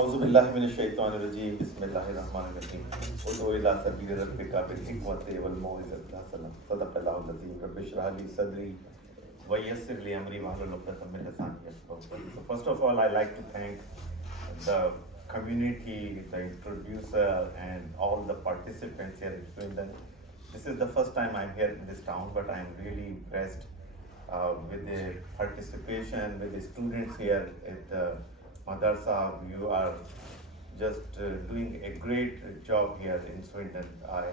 أعوذ بالله من الشيطان الرجيم بسم الله الرحمن الرحيم ادعو إلى سبيل ربك بالحكمة والموعظة الحسنة صدق الله العظيم رب اشرح لي صدري ويسر لي أمري واحلل عقدة من لساني يفقهوا قولي. So first of all, I like to thank the community, the introducer, and all the participants here in Swindon. This is the first time I'm here in this town, but I'm really impressed with the participation, with the students here at the Madrasa. You are just doing a great job here in Swindon. I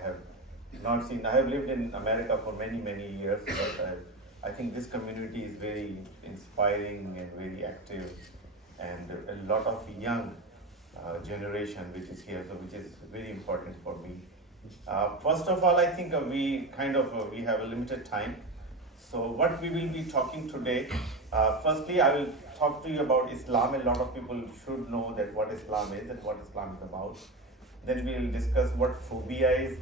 have lived in America for many, many years, but I think this community is very inspiring and very active, and a lot of young generation which is here, so which is very important for me. First of all, I think we have a limited time. So what we will be talking today, firstly I will talk to you about Islam. A lot of people should know that what Islam is and what Islam is about. Then we will discuss what phobia is,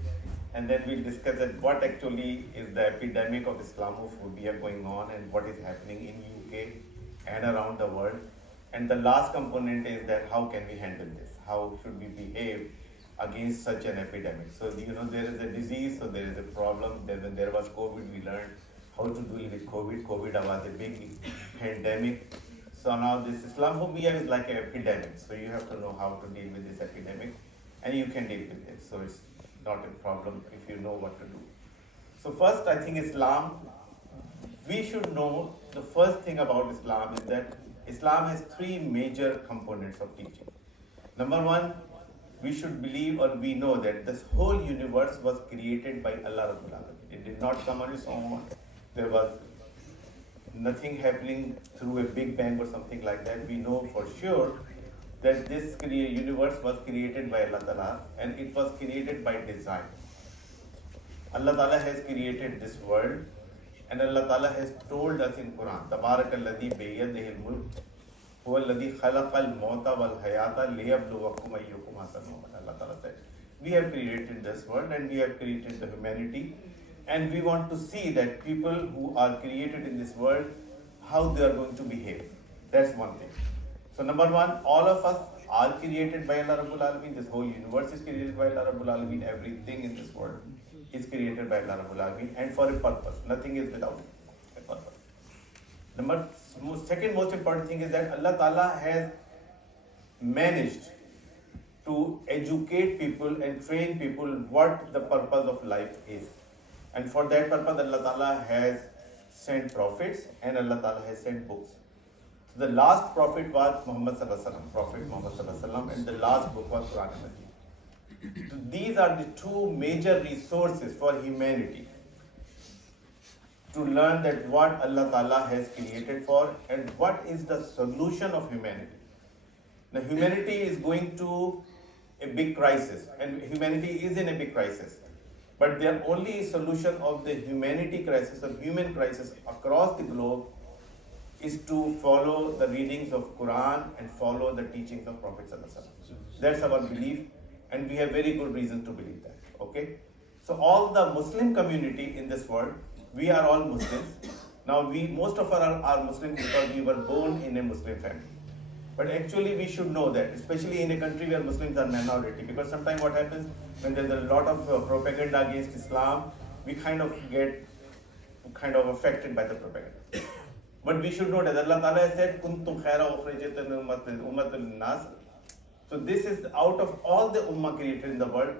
and then we'll discuss that what actually is the epidemic of Islamophobia going on and what is happening in UK and around the world. And the last component is that how can we handle this? How should we behave against such an epidemic? So there is a disease, so there is a problem. When there was COVID, we learned how to deal with COVID. COVID was a big pandemic. So now this Islamophobia is like an epidemic. So you have to know how to deal with this epidemic, and you can deal with it. So it's not a problem if you know what to do. So first, I think Islam, we should know the first thing about Islam is that Islam has three major components of teaching. Number one, we should believe or we know that this whole universe was created by Allah Rabbul Alamin. It did not come on its own. There was nothing happening through a big bang or something like that. We know for sure that this universe was created by Allah Ta'ala, and it was created by design. Allah Ta'ala has created this world, and Allah Ta'ala has told us in Quran, Tabarakalladhi biyadihil mulk, huwa alladhi khalaqal mauta wal hayata liyabluwakum ayyukum ahsanu amala. Allah Ta'ala said, we have created this world and we have created the humanity, and we want to see that people who are created in this world, how they are going to behave. That's one thing. So number one, all of us are created by Allah Rabbul Alamin. This whole universe is created by Allah Rabbul Alamin. Everything in this world is created by Allah Rabbul Alamin, and for a purpose. Nothing is without a purpose. Second most important thing is that Allah Ta'ala has managed to educate people and train people what the purpose of life is. And for that purpose, Allah Ta'ala has sent prophets and Allah Ta'ala has sent books. So the last prophet was Muhammad Sallallahu Alaihi Wasallam, Prophet Muhammad Sallallahu Alaihi Wasallam, and the last book was Quran and Hadith. So these are the two major resources for humanity to learn that what Allah Ta'ala has created for and what is the solution of humanity. Now humanity is going to a big crisis, and humanity is in a big crisis. But the only solution of the humanity crisis, of human crisis across the globe, is to follow the readings of Quran and follow the teachings of Prophet Sallallahu Alaihi Wasallam. That's our belief, and we have very good reason to believe that. Okay? So all the Muslim community in this world, we are all Muslims. Now most of us are Muslims because we were born in a Muslim family. But actually we should know that, especially in a country where Muslims are minority, because sometimes what happens when there's a lot of propaganda against Islam, we kind of get affected by the propaganda. But we should know that Allah Ta'ala has said, Kuntum khaira ukhrijat ummatul nas. So this is out of all the ummah created in the world,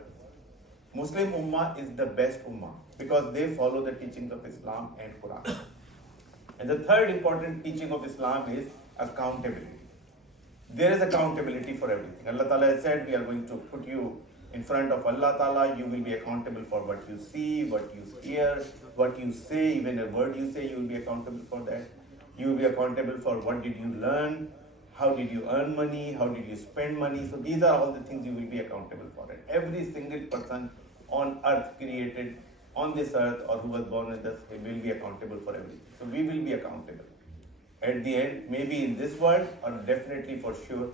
Muslim ummah is the best ummah because they follow the teachings of Islam and Quran. And the third important teaching of Islam is accountability. There is accountability for everything. Allah Ta'ala has said, we are going to put you in front of Allah Ta'ala. You will be accountable for what you see, what you hear, what you say, even a word you say, you will be accountable for that. You will be accountable for what did you learn, how did you earn money, how did you spend money. So these are all the things you will be accountable for. And every single person on earth created on this earth or who was born with us, he will be accountable for everything. So we will be accountable at the end, maybe in this world or definitely for sure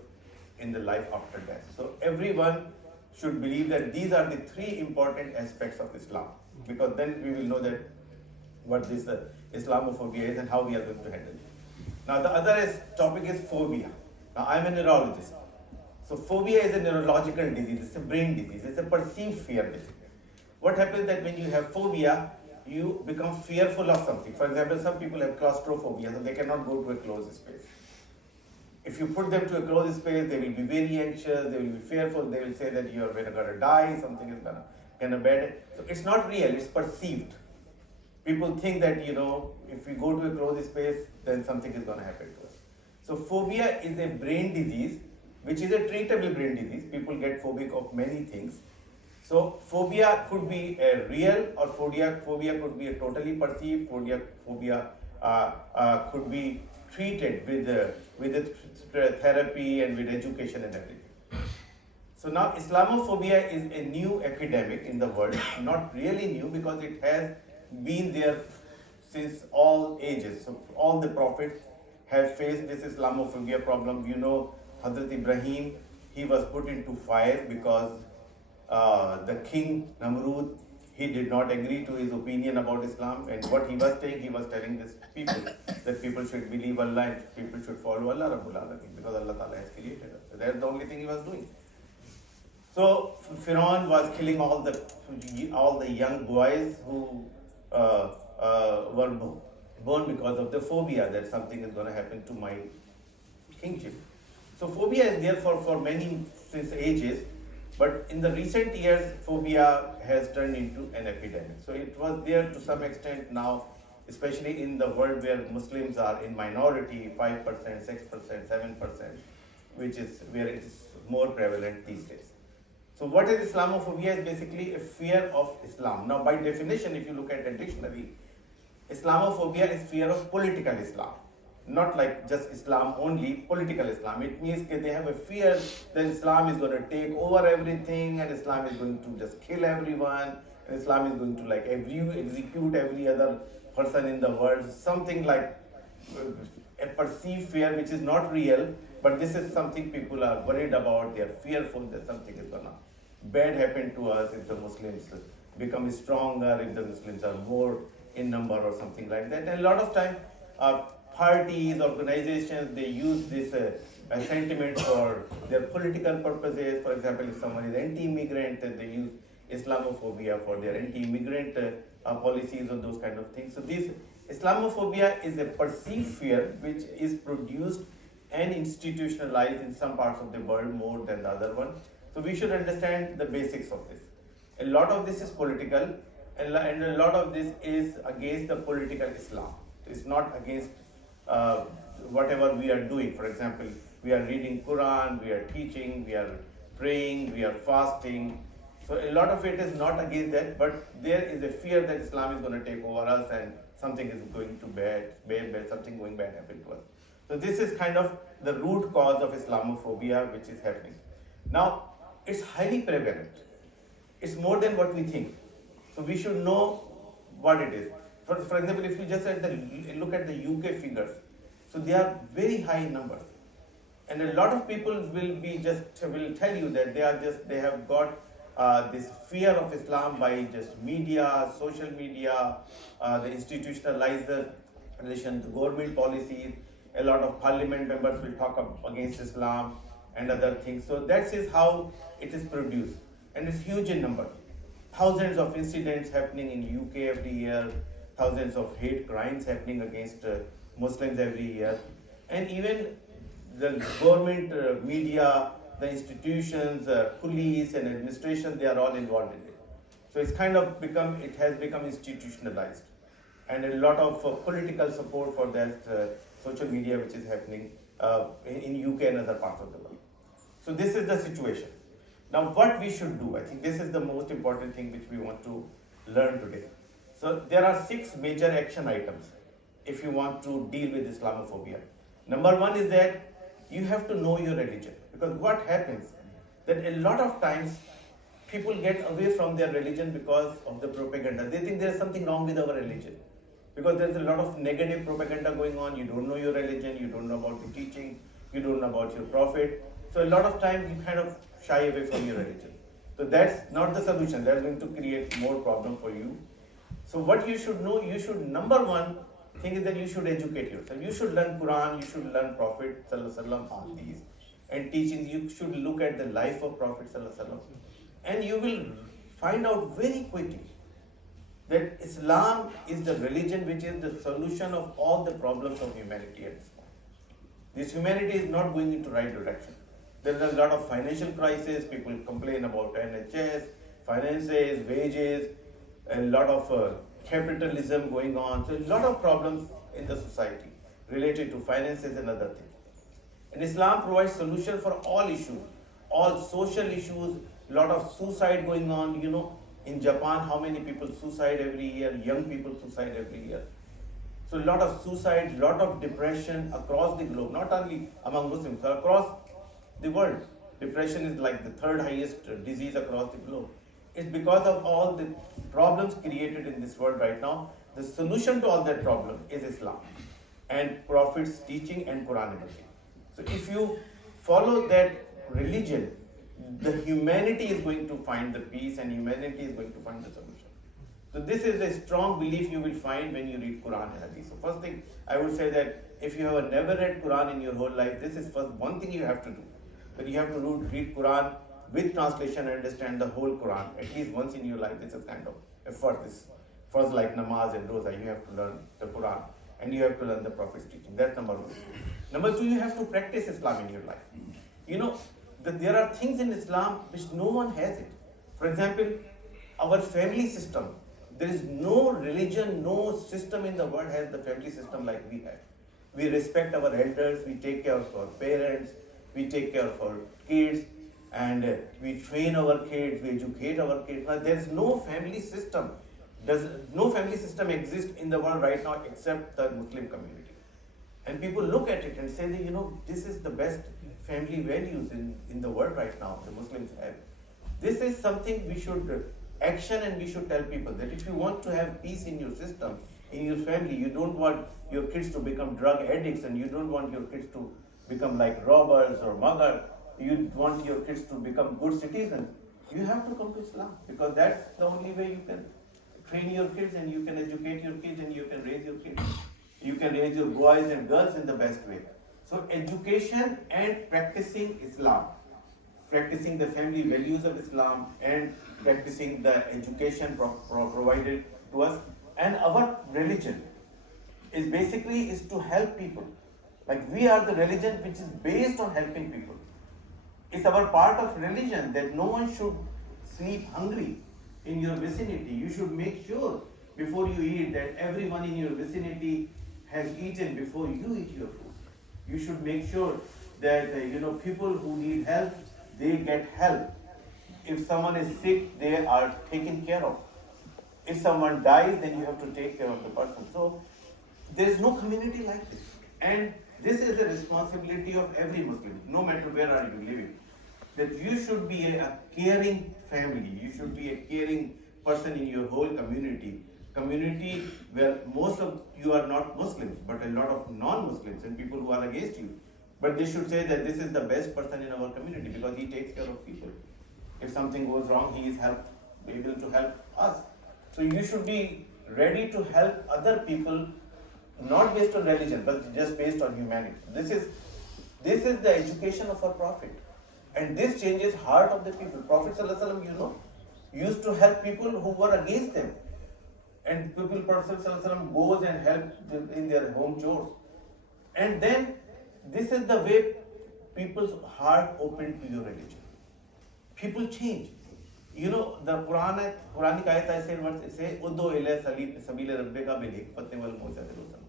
in the life after death. So everyone should believe that these are the three important aspects of Islam, because then we will know that what this Islamophobia is and how we are going to handle it. Now the other topic is phobia. Now I'm a neurologist. So phobia is a neurological disease, it's a brain disease, it's a perceived fear basically. What happens that when you have phobia, you become fearful of something. For example, some people have claustrophobia, so they cannot go to a closed space. If you put them to a closed space, they will be very anxious, they will be fearful, they will say that you are going to die, something is going to bad. So it's not real, it's perceived. People think that, if we go to a closed space, then something is going to happen to us. So phobia is a brain disease, which is a treatable brain disease. People get phobic of many things. So phobia could be a real, or phobia could be a totally perceived. Phobia could be treated with therapy and with education and everything. So now Islamophobia is a new epidemic in the world, not really new because it has been there since all ages. So all the prophets have faced this Islamophobia problem. Hazrat Ibrahim, he was put into fire because the king Namrud, he did not agree to his opinion about Islam, and what he was saying, he was telling this people that people should believe Allah and people should follow Allah Rabbul Alamin because Allah Ta'ala has created us. So that's the only thing he was doing. So Firaun was killing all the young boys who were born because of the phobia that something is going to happen to my kingship. So phobia is there for many since ages, but in the recent years, phobia has turned into an epidemic. So it was there to some extent now, especially in the world where Muslims are in minority, 5%, 6%, 7%, which is where it is more prevalent these days. So what is Islamophobia? Is basically a fear of Islam. Now by definition, if you look at a dictionary, Islamophobia is fear of political Islam. Not like just Islam only, political Islam. It means that they have a fear that Islam is going to take over everything and Islam is going to just kill everyone and Islam is going to execute every other person in the world. Something like a perceived fear which is not real, but this is something people are worried about. They are fearful that something is going to bad happen to us if the Muslims become stronger, if the Muslims are more in number or something like that. And a lot of time, parties, organizations, they use this sentiment for their political purposes. For example, if someone is anti-immigrant, they use Islamophobia for their anti-immigrant policies or those kind of things. So this Islamophobia is a perceived fear which is produced and institutionalized in some parts of the world more than the other one. So we should understand the basics of this. A lot of this is political and a lot of this is against the political Islam. It's not against whatever we are doing. For example, we are reading Quran, we are teaching, we are praying, we are fasting. So a lot of it is not against that, but there is a fear that Islam is going to take over us and something is going to bad, something going bad happen to us. So this is kind of the root cause of Islamophobia which is happening. Now, it's highly prevalent. It's more than what we think. So we should know what it is. For example, if you just look at the UK figures, so they are very high in numbers. And a lot of people will tell you that they have got this fear of Islam by just media, social media, the institutionalization, the government policies. A lot of parliament members will talk against Islam and other things. So that is how it is produced. And it's huge in number. Thousands of incidents happening in UK every year, thousands of hate crimes happening against Muslims every year. And even the government, media, the institutions, police and administration, they are all involved in it. So it's it has become institutionalized. And a lot of political support for that social media which is happening in UK and other parts of the world. So this is the situation. Now what we should do, I think this is the most important thing which we want to learn today. So there are 6 major action items if you want to deal with Islamophobia. Number 1 is that you have to know your religion, because what happens that a lot of times people get away from their religion because of the propaganda. They think there's something wrong with our religion because there's a lot of negative propaganda going on. You don't know your religion, you don't know about the teaching, you don't know about your prophet. So a lot of times you kind of shy away from your religion. So that's not the solution. That's going to create more problem for you. So what you should know, number 1 thing is that you should educate yourself. You should learn Quran, you should learn Prophet Sallallahu Alaihi Wasallam, all these. and teachings, you should look at the life of Prophet ﷺ, and you will find out very quickly that Islam is the religion which is the solution of all the problems of humanity at this point. This humanity is not going into right direction. There is a lot of financial crisis. People complain about NHS, finances, wages, a lot of capitalism going on. So a lot of problems in the society related to finances and other things. And Islam provides solution for all issues, all social issues, a lot of suicide going on. In Japan, how many people suicide every year? Young people suicide every year. So a lot of suicide, lot of depression across the globe, not only among Muslims, but across the world. Depression is like the third highest disease across the globe. It's because of all the problems created in this world right now. The solution to all that problem is Islam and Prophet's teaching and Quran and everything. So if you follow that religion, the humanity is going to find the peace and humanity is going to find the solution. So this is a strong belief you will find when you read Quran and Hadith. So first thing I would say that if you have never read Quran in your whole life, this is first one thing you have to do. That you have to read Quran with translation and understand the whole Quran at least once in your life. This is kind of effort. This first, like namaz and roza, you have to learn the Quran and you have to learn the Prophet's teaching. That's number one. Number two, you have to practice Islam in your life. That there are things in Islam which no one has it. For example, our family system. There is no religion, no system in the world has the family system like we have. We respect our elders, we take care of our parents, we take care of our kids, and we train our kids, we educate our kids. Now, there is no family system. No family system exists in the world right now except the Muslim community. And people look at it and say that, this is the best family values in the world right now, the Muslims have. This is something we should action and we should tell people that if you want to have peace in your system, in your family, you don't want your kids to become drug addicts and you don't want your kids to become like robbers or muggers, you want your kids to become good citizens, you have to come to Islam because that's the only way you can train your kids and you can educate your kids and you can raise your kids. You can raise your boys and girls in the best way. So education and practicing Islam, practicing the family values of Islam and practicing the education provided to us. And our religion is basically to help people. Like we are the religion which is based on helping people. It's our part of religion that no one should sleep hungry in your vicinity. You should make sure before you eat that everyone in your vicinity has eaten before you eat your food. You should make sure that people who need help, they get help. If someone is sick, they are taken care of. If someone dies, then you have to take care of the person. So there is no community like this. And this is the responsibility of every Muslim, no matter where are you living. That you should be a caring family. You should be a caring person in your whole community. Community where most of you are not Muslims, but a lot of non-Muslims and people who are against you. But they should say that this is the best person in our community because he takes care of people. If something goes wrong, he is able to help us. So you should be ready to help other people, not based on religion, but just based on humanity. This is the education of our Prophet. And this changes heart of the people. Prophet ﷺ, used to help people who were against them. And Prophet ﷺ goes and helps them in their home chores. And then this is the way people's heart open to your religion. People change. The Quranic ayat I said what it says, Uddu ila sabila rabbika bil hikmati wal maw'izatil hasana.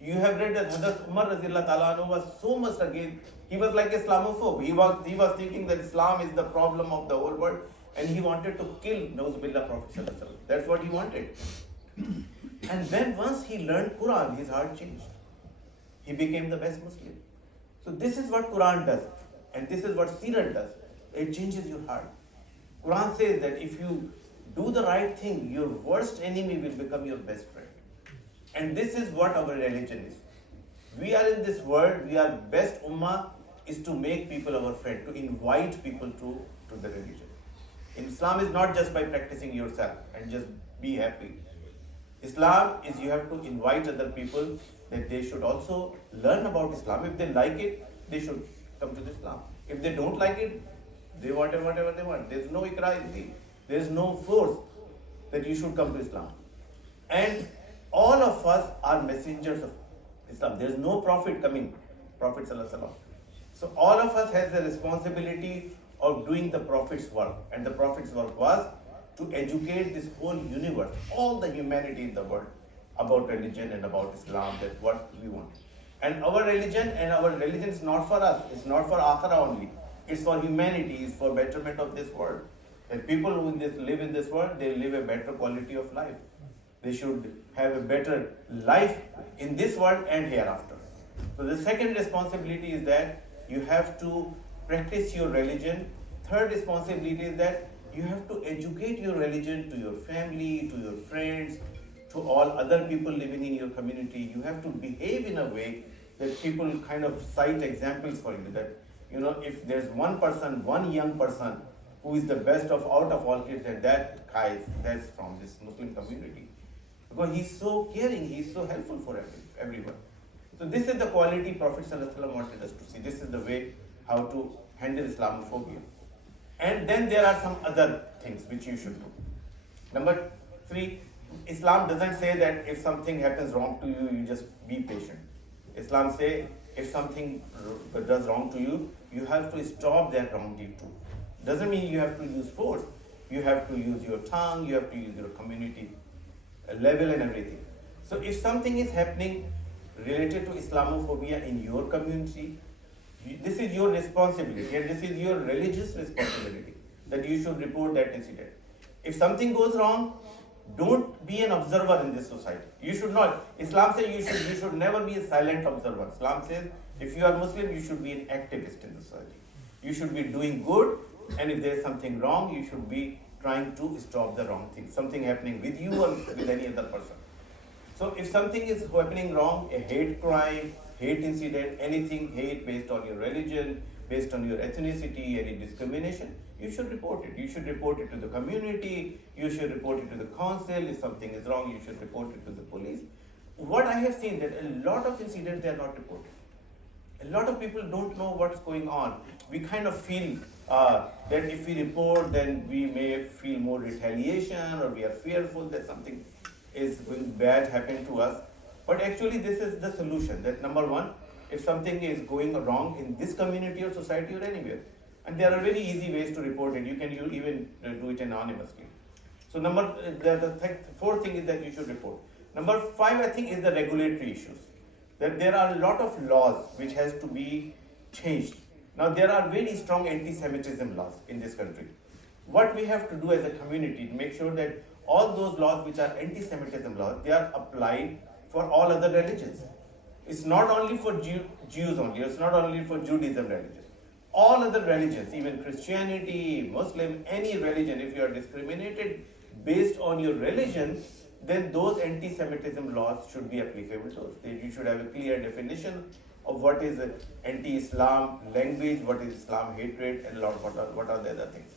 You have read that Hazrat Umar Radhiyallahu Ta'ala Anhu was so much against, he was like Islamophobe. He was thinking that Islam is the problem of the whole world and he wanted to kill Nauzubillah Prophet ﷺ. That's what he wanted. And then once he learned Quran, his heart changed. He became the best Muslim. So this is what Quran does. And this is what Seerah does. It changes your heart. Quran says that if you do the right thing, your worst enemy will become your best friend. And this is what our religion is. We are in this world, we are best ummah is to make people our friend, to invite people to the religion. Islam is not just by practicing yourself and just be happy. Islam is you have to invite other people that they should also learn about Islam. If they like it, they should come to Islam. If they don't like it, they want whatever they want. There's no ikra, there's no force that you should come to Islam. And all of us are messengers of Islam. There's no prophet coming, Prophet Sallallahu Alaihi Wasallam. So all of us has the responsibility of doing the Prophet's work. And the Prophet's work was to educate this whole universe, all the humanity in the world, about religion and about Islam, that what we want. And our religion is not for us, it's not for Akhirah only. It's for humanity, it's for betterment of this world. And people who live in this world, they live a better quality of life. They should have a better life in this world and hereafter. So the second responsibility is that you have to practice your religion. Third responsibility is that you have to educate your religion to your family, to your friends, to all other people living in your community. You have to behave in a way that people kind of cite examples for you, that if there's one person, one young person who is the best out of all kids, and that's from this Muslim community. Because he's so caring, he's so helpful for everyone. So this is the quality Prophet ﷺ wanted us to see. This is the way how to handle Islamophobia. And then there are some other things which you should do. Number 3, Islam doesn't say that if something happens wrong to you, you just be patient. Islam says if something does wrong to you, you have to stop that wrong deed too. Doesn't mean you have to use force. You have to use your tongue, you have to use your community level and everything. So if something is happening related to Islamophobia in your community, this is your responsibility and this is your religious responsibility, that you should report that incident. If something goes wrong, don't be an observer in this society. You should not. Islam says you should never be a silent observer. Islam says if you are Muslim, you should be an activist in the society. You should be doing good, and if there is something wrong, you should be trying to stop the wrong thing. Something happening with you or with any other person. So if something is happening wrong, a hate crime, hate incident, anything hate based on your religion, based on your ethnicity, any discrimination, you should report it. You should report it to the community, you should report it to the council. If something is wrong, you should report it to the police. What I have seen that a lot of incidents, they are not reported. A lot of people don't know what's going on. We kind of feel that if we report, then we may feel more retaliation, or we are fearful that something is going bad happen to us. But actually this is the solution, that number 1, if something is going wrong in this community or society or anywhere, and there are very easy ways to report it. You can even do it anonymously. So the fourth thing is that you should report. Number 5, I think, is the regulatory issues. That there are a lot of laws which has to be changed. Now there are very strong anti-Semitism laws in this country. What we have to do as a community to make sure that all those laws which are anti-Semitism laws, they are applied for all other religions. It's not only for Jews only, it's not only for Judaism religion. All other religions, even Christianity, Muslim, any religion, if you are discriminated based on your religion, then those anti-Semitism laws should be applicable to us. You should have a clear definition of what is anti-Islam language, what is Islam hatred, and what are the other things.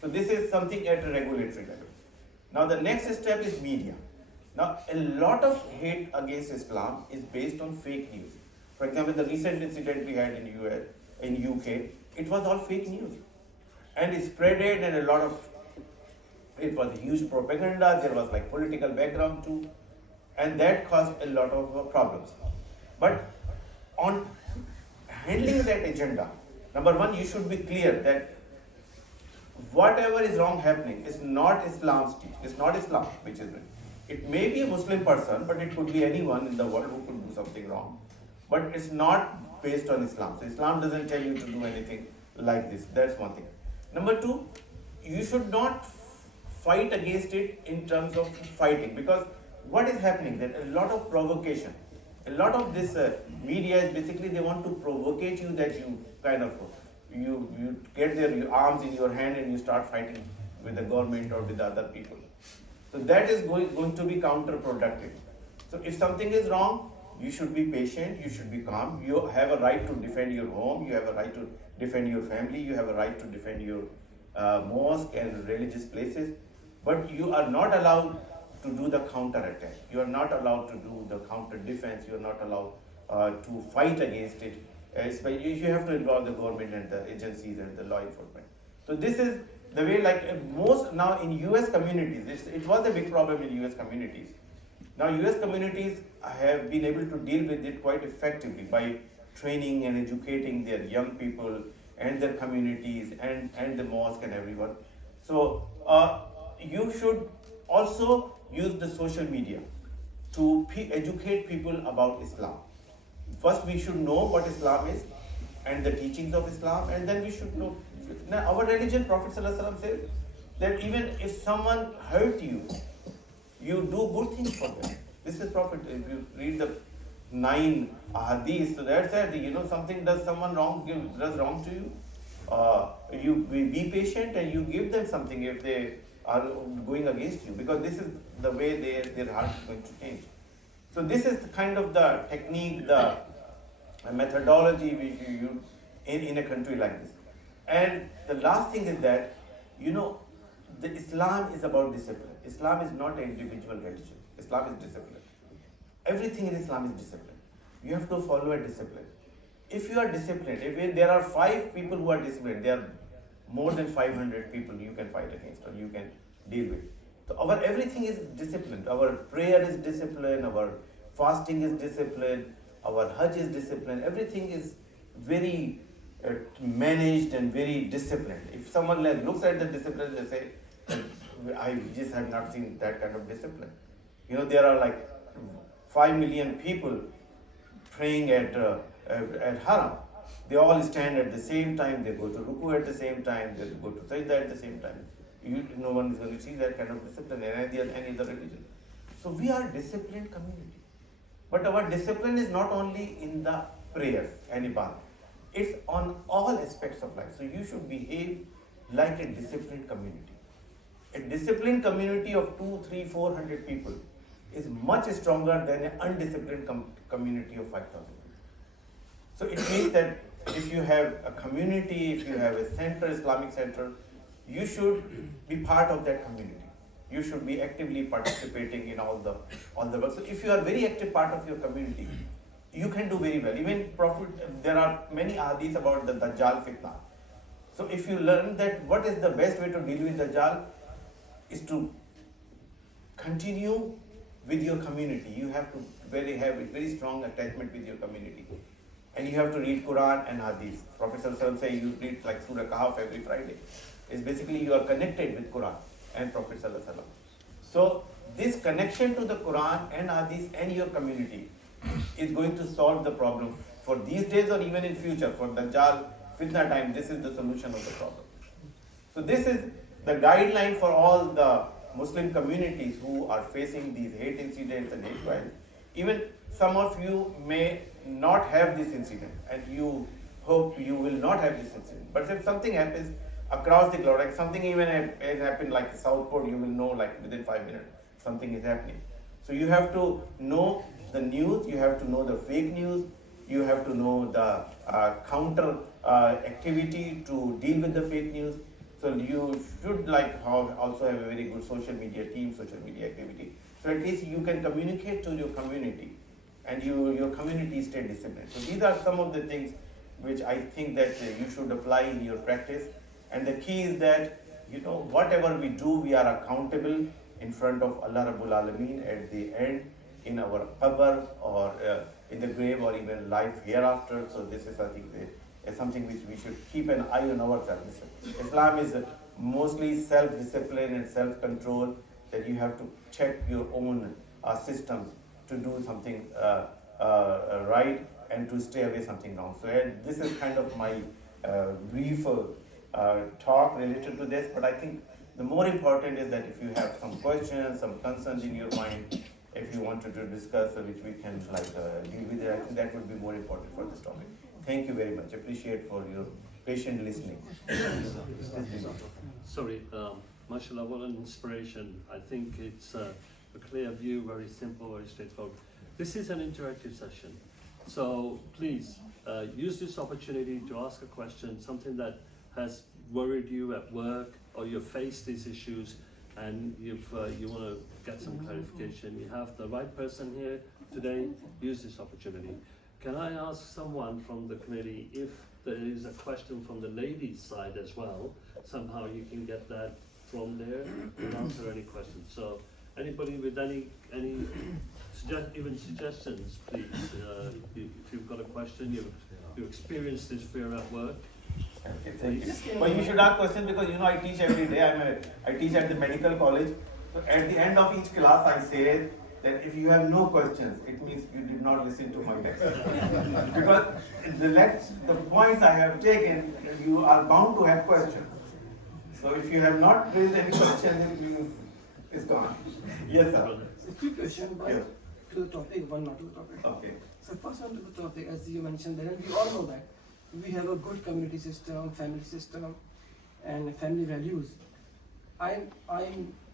So this is something at a regulatory level. Now the next step is media. Now a lot of hate against Islam is based on fake news. For example, the recent incident we had in UK, it was all fake news. And it spread it, and it was a huge propaganda, there was like political background too, and that caused a lot of problems. But on handling that agenda, number 1, you should be clear that whatever is wrong happening is not Islam's teaching, it's not Islam which is it. It may be a Muslim person, but it could be anyone in the world who could do something wrong. But it's not based on Islam. So Islam doesn't tell you to do anything like this. That's one thing. Number 2, you should not fight against it in terms of fighting, because what is happening that a lot of provocation, a lot of this media is basically they want to provocate you, that you kind of you get your arms in your hand and you start fighting with the government or with other people. So that is going to be counterproductive. So if something is wrong, you should be patient, you should be calm. You have a right to defend your home, you have a right to defend your family, you have a right to defend your mosque and religious places. But you are not allowed to do the counter attack. You are not allowed to do the counter defense. You are not allowed to fight against it You have to involve the government and the agencies and the law enforcement. So this is the way, like most now in US communities, it was a big problem in US communities. Now US communities have been able to deal with it quite effectively by training and educating their young people and their communities and the mosque and everyone. So you should also use the social media to educate people about Islam. First, we should know what Islam is and the teachings of Islam, and then we should know. Now, our religion, Prophet ﷺ says that even if someone hurt you, you do good things for them. This is Prophet. If you read the 9 hadiths, so that's it. Something does someone wrong, does wrong to you, you be patient and you give them something if they are going against you, because this is the way their heart is going to change. So this is the kind of the technique, the methodology which you use in a country like this. And the last thing is that, the Islam is about discipline. Islam is not an individual religion. Islam is discipline. Everything in Islam is discipline. You have to follow a discipline. If you are disciplined, if there are 5 people who are disciplined, there are more than 500 people you can fight against or you can deal with. So our everything is disciplined. Our prayer is disciplined, our fasting is disciplined, our Hajj is disciplined. Everything is very managed and very disciplined. If someone looks at the discipline, they say, I just have not seen that kind of discipline. There are like 5 million people praying at Haram. They all stand at the same time, they go to Ruku at the same time, they go to Sajda at the same time. No one is going to see that kind of discipline in any other religion. So we are a disciplined community. But our discipline is not only in the prayers and ibadah. It's on all aspects of life. So you should behave like a disciplined community. A disciplined community of 200, 300, 400 people is much stronger than an undisciplined community of 5,000 people. So it means that if you have a community, if you have a center, Islamic center, you should be part of that community. You should be actively participating in all the work. So if you are very active part of your community, you can do very well. Even there are many hadiths about the Dajjal fitna. So if you learn that what is the best way to deal with Dajjal is to continue with your community. You have to have a very strong attachment with your community. And you have to read Quran and Hadith. Prophet ﷺ says you read like Surah Kahf every Friday. It's basically you are connected with Quran and Prophet ﷺ. So this connection to the Quran and Hadith and your community is going to solve the problem for these days or even in future. For Dajjal fitna time, this is the solution of the problem. So this is the guideline for all the Muslim communities who are facing these hate incidents and hate violence. Even some of you may not have this incident and you hope you will not have this incident. But if something happens across the globe, like something even has happened like Southport, you will know like within 5 minutes something is happening. So you have to know the news, you have to know the fake news, you have to know the counter activity to deal with the fake news. So you should also have a very good social media team, social media activity. So at least you can communicate to your community and your community stay disciplined. So these are some of the things which I think that you should apply in your practice. And the key is that, whatever we do, we are accountable in front of Allah Rabbul Alameen at the end, in our qabr or in the grave or even life hereafter. So this is, I think, something which we should keep an eye on ourselves. Islam is mostly self-discipline and self-control, that you have to check your own systems to do something right and to stay away something wrong. So this is kind of my brief talk related to this, but I think the more important is that if you have some questions, some concerns in your mind, if you wanted to discuss which we can deal with it, I think that would be more important for this topic. Thank you very much. Appreciate for your patient listening. Sorry, mashallah, what an inspiration. I think it's a clear view, very simple, very straightforward. This is an interactive session, so please use this opportunity to ask a question, something that has worried you at work or you've faced these issues and you want to get some clarification. You have the right person here today. Use this opportunity. Can I ask someone from the committee if there is a question from the ladies' side as well? Somehow you can get that from there and answer any questions. So anybody with any even suggestions, please. If you've got a question, you experienced this fear at work. Okay, thank you. But you should ask questions because you know I teach every day. I teach at the medical college. So at the end of each class, I say that if you have no questions, it means you did not listen to my lecture. Because the points I have taken, you are bound to have questions. So if you have not raised any questions, it means it's gone. Yes, sir. So two questions, one to the topic, one not to the topic. Okay. So first one to the topic, as you mentioned there, and we all know that we have a good community system, and family values. I'm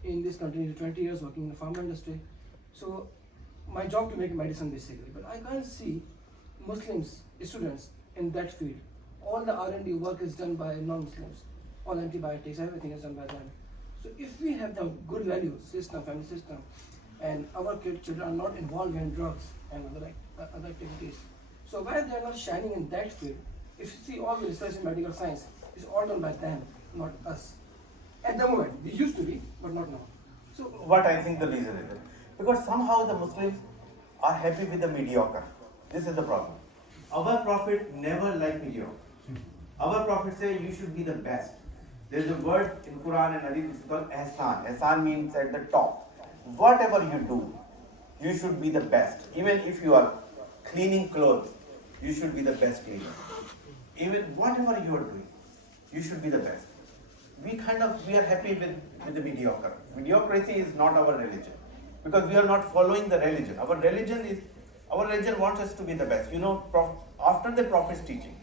in this country 20 years working in the pharma industry, so my job to make medicine basically, but I can't see Muslims students in that field. All the R&D work is done by non-Muslims, all antibiotics, everything is done by them. So if we have the good values system, family system, and our children are not involved in drugs and other activities, so why they are not shining in that field? If you see all the research in medical science, it's all done by them, not us. At the moment, we used to be, but not now. So what I think the reason is, because somehow the Muslims are happy with the mediocre. This is the problem. Our Prophet never liked mediocre. Our Prophet said you should be the best. There is a word in Quran and Hadith, it's called ihsan. Ihsan means at the top. Whatever you do, you should be the best. Even if you are cleaning clothes, you should be the best cleaner. Even whatever you are doing, you should be the best. We are happy with the mediocre. Mediocrity is not our religion, because we are not following the religion. Our religion wants us to be the best. You know, after the Prophet's teaching,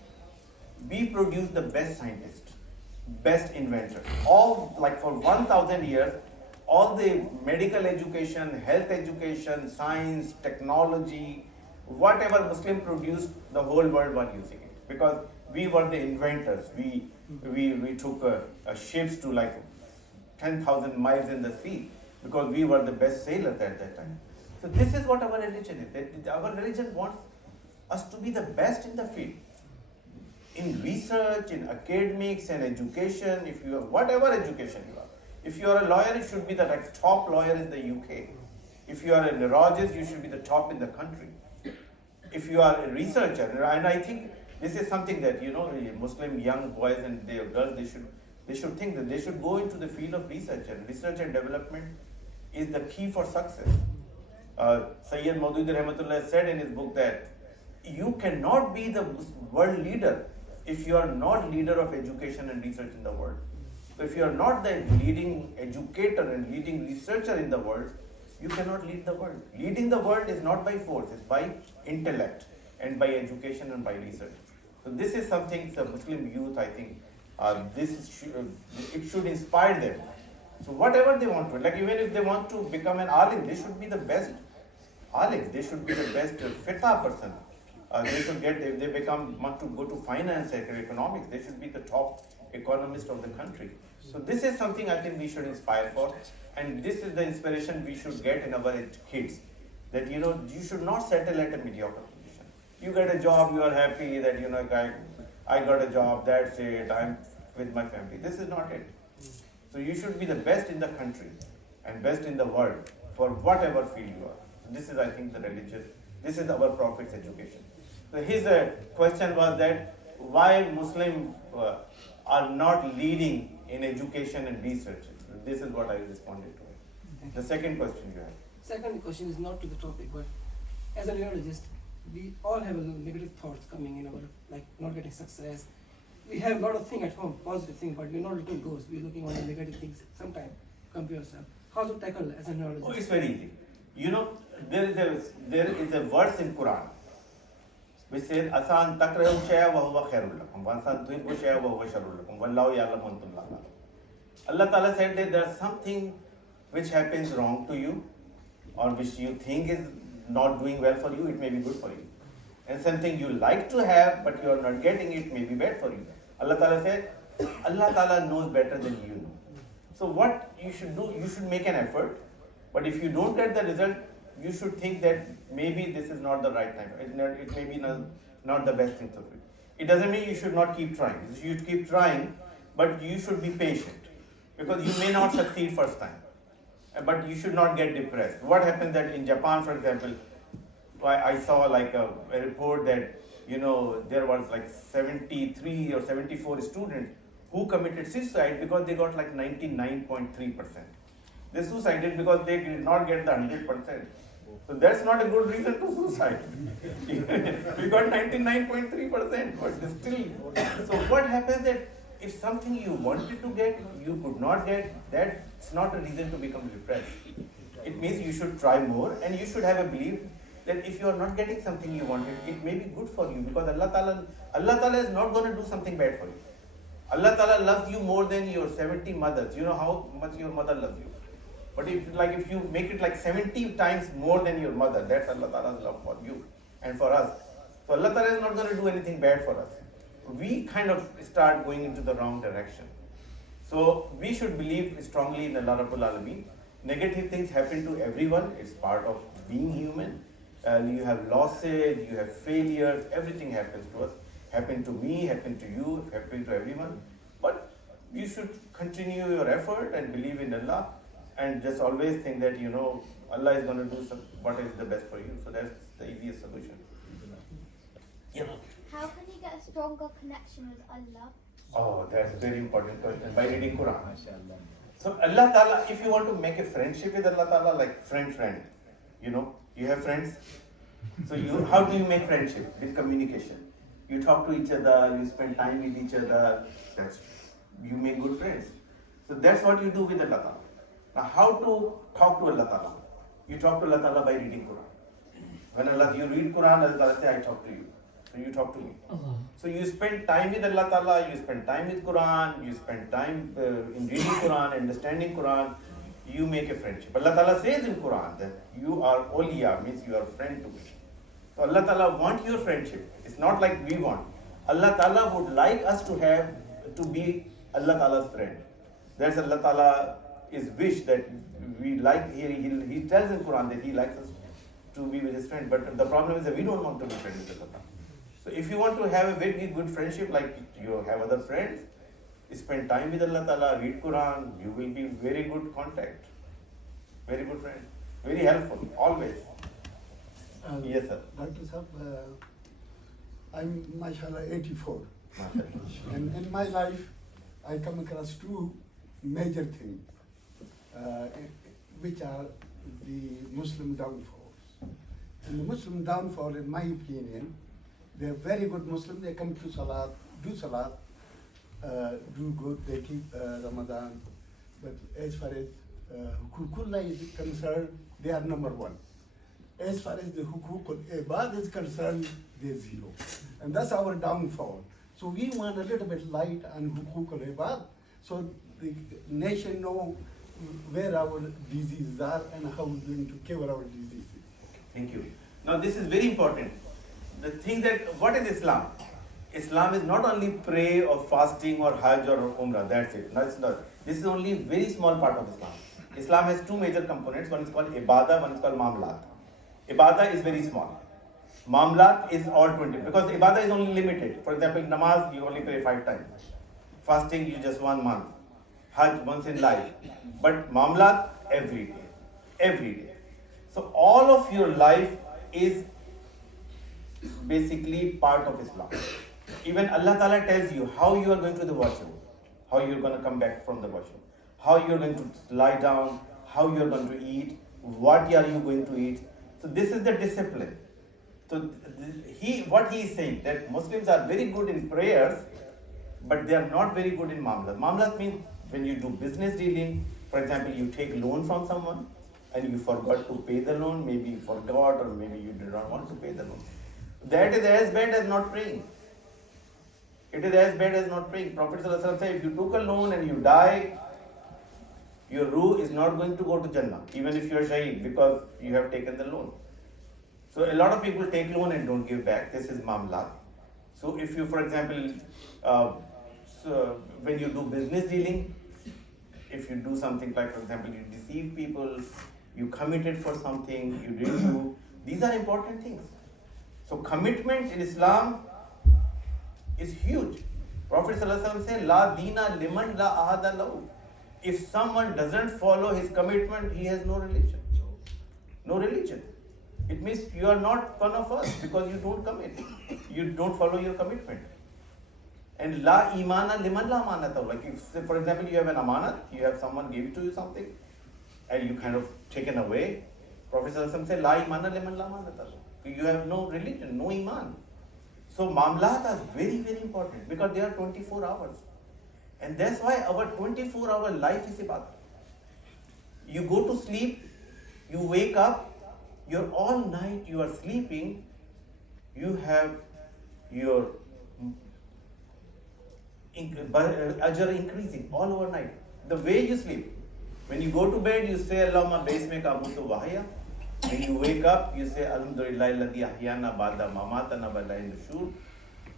we produce the best scientists, best inventors. All, like for 1,000 years, all the medical education, health education, science, technology, whatever Muslim produced, the whole world was using it. Because we were the inventors. We took ships to like 10,000 miles in the sea because we were the best sailors at that time. So this is what our religion is. Our religion wants us to be the best in the field. In research, in academics and education, if you have whatever education you are. If you are a lawyer, you should be the top lawyer in the UK. If you are a neurologist, you should be the top in the country. If you are a researcher, and I think this is something that, you know, Muslim young boys and their girls, they should think that they should go into the field of research, and research and development is the key for success. Sayyid Maududi Rahmatullah said in his book that you cannot be the world leader if you are not leader of education and research in the world. So if you are not the leading educator and leading researcher in the world, you cannot lead the world. Leading the world is not by force, it's by intellect and by education and by research. So this is something the Muslim youth, I think, it should inspire them. So whatever they want to, like even if they want to become an alim, they should be the best alim. They should be the best fiqh person. They should get, if they want to go to finance or economics, they should be the top economist of the country. So this is something I think we should inspire for, and this is the inspiration we should get in our kids. That, you know, you should not settle at a mediocre position. You get a job, you are happy that, you know, I got a job, that's it, I'm with my family. This is not it. So you should be the best in the country and best in the world for whatever field you are. So this is, I think, the religion. This is our Prophet's education. So his question was that why Muslims are not leading in education and research. This is what I responded to. The second question you have. Second question is not to the topic, but as a neurologist, we all have negative thoughts coming in our, like not getting success. We have a lot of things at home, positive things, but we're not looking those. We're looking on the negative things sometimes. Come to yourself. How to tackle as a neurologist? Oh, it's very easy. You know, there is a verse in Quran which says, "Asan takrahu shay'a wa huwa khairul lakum, wa asan tuhibbu shay'a wa huwa sharrul lakum, wallahu ya'lamu wa antum la ta'lamun." Allah Ta'ala said that there's something which happens wrong to you, or which you think is not doing well for you, it may be good for you. And something you like to have, but you are not getting it, may be bad for you. Allah Ta'ala said, Allah Ta'ala knows better than you know. So what you should do, you should make an effort, but if you don't get the result, you should think that maybe this is not the right time. It may be not the best thing to do. It doesn't mean you should not keep trying. You should keep trying, but you should be patient because you may not succeed first time. But you should not get depressed. What happens that in Japan, for example, I saw like a report that, there was like 73 or 74 students who committed suicide because they got like 99.3%. They suicided because they did not get the 100%. So that's not a good reason to suicide. We got 99.3%, but still. So what happens that if something you wanted to get, you could not get, that's not a reason to become depressed. It means you should try more and you should have a belief that if you are not getting something you wanted, it may be good for you because Allah Ta'ala is not going to do something bad for you. Allah Ta'ala loves you more than your 70 mothers. You know how much your mother loves you. But if you make it like 70 times more than your mother, that's Allah Ta'ala's love for you and for us. So Allah Ta'ala is not going to do anything bad for us. We kind of start going into the wrong direction. So we should believe strongly in Allah Rabbul Alameen. Negative things happen to everyone. It's part of being human. You have losses, you have failures, everything happens to us. Happened to me, happened to you, happened to everyone. But you should continue your effort and believe in Allah and just always think that, Allah is going to do what is the best for you. So that's the easiest solution. Yeah. How can you get a stronger connection with Allah? Oh, that's a very important question. By reading Quran. So Allah Ta'ala, if you want to make a friendship with Allah Ta'ala, like friend, you have friends. So how do you make friendship? With communication. You talk to each other, you spend time with each other, you make good friends. So that's what you do with Allah Ta'ala. Now how to talk to Allah Ta'ala? You talk to Allah Ta'ala by reading Quran. When you read Quran, Allah Ta'ala says, I talk to you. So you talk to me. So you spend time with Allah Ta'ala, you spend time with Quran, you spend time in reading Quran, understanding Quran, you make a friendship. Allah Ta'ala says in Quran that you are awliya, means you are a friend to me. So Allah Ta'ala wants your friendship. It's not like we want. Allah Ta'ala would like us to be Allah Ta'ala's friend. That's Allah Ta'ala's wish that we like. He tells in Quran that He likes us to be with His friend. But the problem is that we don't want to be friends with Allah. So if you want to have a very good friendship, like you have other friends, spend time with Allah Ta'ala, read Quran, you will be very good contact. Very good friend. Very helpful, always. Yes, sir. Dr. Saab, I'm mashallah 84. MashaAllah. And in my life, I come across two major things, which are the Muslim downfalls. And the Muslim downfall, in my opinion, they're very good Muslims. They come to Salat, do Salat, do good, they keep Ramadan. But as far as Hukukullah is concerned, they are number one. As far as the Hukukul Ibad is concerned, they're zero. And that's our downfall. So we want a little bit light on Hukukul Ibad, so the nation know where our diseases are and how we're going to cure our diseases. Thank you. Now this is very important. The thing that, what is Islam? Islam is not only pray or fasting or Hajj or Umrah, that's it. No, it's not. This is only a very small part of Islam. Islam has two major components. One is called Ibadah, one is called Mamlat. Ibadah is very small. Mamlat is all 20, because Ibadah is only limited. For example, Namaz, you only pray 5 times. Fasting, you just 1 month. Hajj, once in life. But Mamlat, every day. Every day. So all of your life is basically part of Islam. Even Allah Ta'ala tells you how you are going to the washroom, how you are going to come back from the washroom, how you are going to lie down, how you are going to eat, what are you going to eat. So this is the discipline. So what he is saying, that Muslims are very good in prayers, but they are not very good in Mamlat. Mamlat means when you do business dealing, for example, you take loan from someone and you forgot to pay the loan, maybe you forgot or maybe you did not want to pay the loan. That is as bad as not praying. It is as bad as not praying. Prophet ﷺ said, if you took a loan and you die, your ruh is not going to go to Jannah, even if you are shaheed, because you have taken the loan. So a lot of people take loan and don't give back. This is Mamlat. So if you, for example, when you do business dealing, if you do something like, for example, you deceive people, you committed for something, you didn't do. These are important things. So commitment in Islam is huge. Prophet ﷺ said, La dina liman la ahada lahu. If someone doesn't follow his commitment, he has no religion. No religion. It means you are not one of us because you don't commit. You don't follow your commitment. And la imana liman la amanata. Like if, say, for example, you have an amanat, you have someone give it to you something, and you kind of taken away. Prophet ﷺ said, La imana liman la amanata. You have no religion, no iman. So mamlat are very, very important because they are 24 hours. And that's why our 24-hour life is ibadah. You go to sleep, you wake up, you're all night, you are sleeping, you have your ajr increasing all over night. The way you sleep. When you go to bed, you say, Allahumma baisme ka mutu wahaya. When you wake up, you say, Alhamdulillah alladhi ahyana ba'da mamatana wa ilayhi nushur.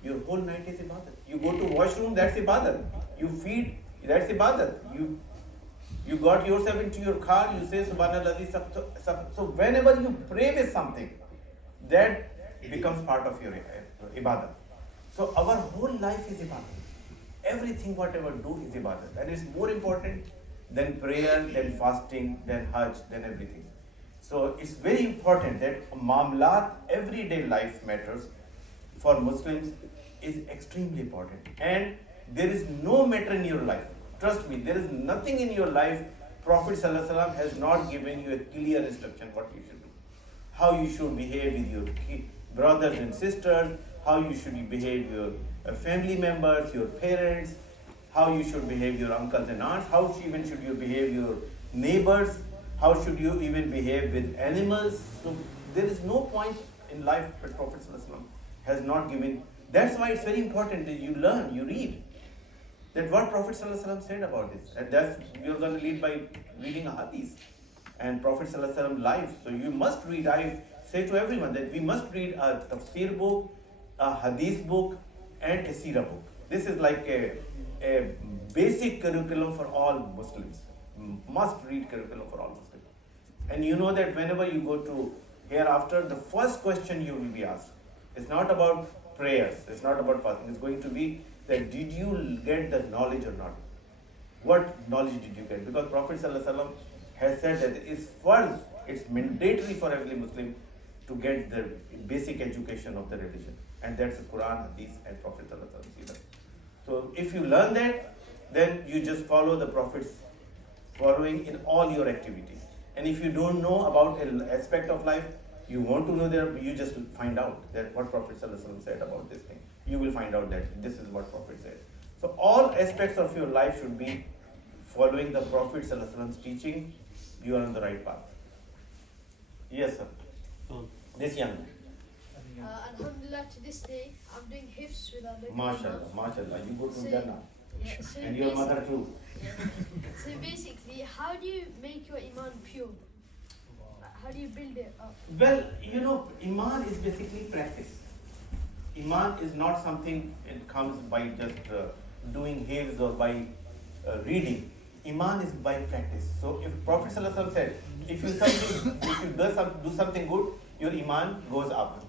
Your whole night is ibadat. You go to washroom, that's ibadat. You feed, that's ibadat. You got yourself into your car, you say Subhanallah. So whenever you pray with something, that becomes part of your ibadah. So our whole life is ibadah. Everything whatever do is ibadah. And it's more important than prayer, than fasting, than hajj, than everything. So it's very important that mamlat, everyday life matters for Muslims is extremely important. And there is no matter in your life. Trust me, there is nothing in your life Prophet ﷺ has not given you a clear instruction what you should do. How you should behave with your brothers and sisters, how you should behave with your family members, your parents, how you should behave with your uncles and aunts, how even should you behave with your neighbors, how should you even behave with animals. So there is no point in life that Prophet ﷺ has not given. That's why it's very important that you learn, you read. That what Prophet ﷺ said about this. And that's, you're going to lead by reading a hadith and Prophet ﷺ life. So you must read. I say to everyone that we must read a tafsir book, a hadith book, and a seerah book. This is like a basic curriculum for all Muslims. Must read curriculum for all Muslims. And you know that whenever you go to hereafter, the first question you will be asked, it's not about prayers, it's not about fasting, it's going to be that did you get the knowledge or not? What knowledge did you get? Because Prophet ﷺ has said that it's mandatory for every Muslim to get the basic education of the religion. And that's the Quran, Hadith, and Prophet ﷺ. So if you learn that, then you just follow the Prophet's following in all your activities. And if you don't know about an aspect of life, you want to know that, you just find out that what Prophet ﷺ said about this thing. You will find out that this is what Prophet said. So all aspects of your life should be following the Prophet ﷺ's teaching. You are on the right path. Yes, sir. This young man. Alhamdulillah, to this day, I'm doing hifz with our local MashaAllah, imam. MashaAllah. You go to So- Jannah. Yeah, so And your mother too. So basically, how do you make your iman pure? How do you build it up? Well, you know, Iman is basically practice. Iman is not something it comes by just doing hifz or by reading. Iman is by practice. So if Prophet ﷺ said, if you do something good, your Iman goes up.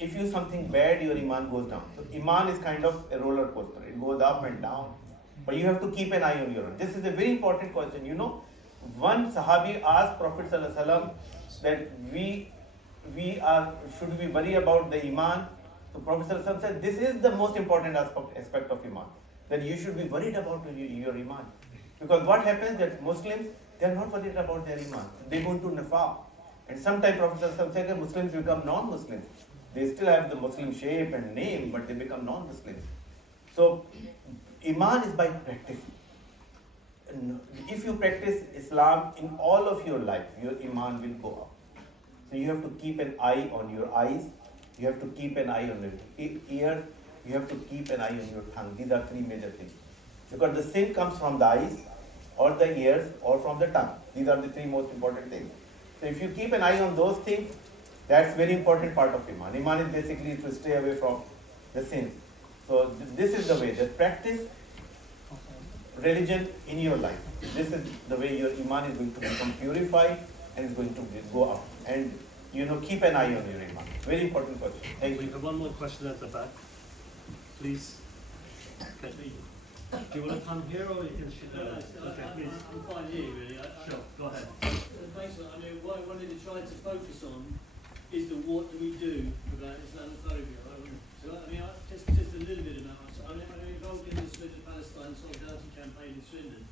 If you do something bad, your Iman goes down. So Iman is kind of a roller coaster. It goes up and down. But you have to keep an eye on your own. This is a very important question. You know, one Sahabi asked Prophet ﷺ that should we worry about the Iman? So Prophet ﷺ said, this is the most important aspect of Iman. That you should be worried about your Iman. Because what happens that Muslims, they are not worried about their Iman. They go into Nifaq. And sometimes Prophet ﷺ said that Muslims become non-Muslims. They still have the Muslim shape and name, but they become non-Muslims. So Iman is by practice. And if you practice Islam in all of your life, your Iman will go up. So you have to keep an eye on your eyes, you have to keep an eye on your ears, you have to keep an eye on your tongue. These are three major things. Because the sin comes from the eyes, or the ears, or from the tongue. These are the three most important things. So if you keep an eye on those things, that's very important part of Iman. Iman is basically to stay away from the sins. So this is the way, that practice religion in your life. This is the way your Iman is going to become purified, and it's going to go up. And keep an eye on your iman. Very important question. Thank We you. have one more question at the back. Please. Okay. Do you want to come here or you can sit there? Okay, please. I'm fine here, really. Sure, go ahead. Thanks for that. I mean, what I wanted to try to focus on is the what do we do about Islamophobia. So, I mean, just a little bit about myself. I'm involved in the Swindon-Palestine Solidarity campaign in Swindon.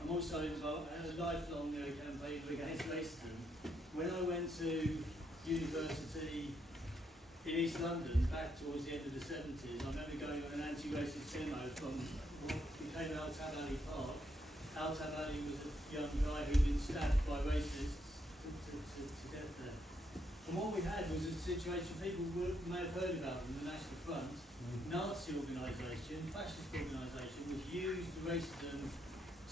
I'm also involved in a lifelong campaign against racism. When I went to university in East London, back towards the end of the 70s, I remember going on an anti-racist demo from what became Al-Tab Ali Park. Al-Tab Ali was a young guy who'd been stabbed by racists to death there. And what we had was a situation, people may have heard about them, the National Front, Nazi organisation, fascist organisation, which used racism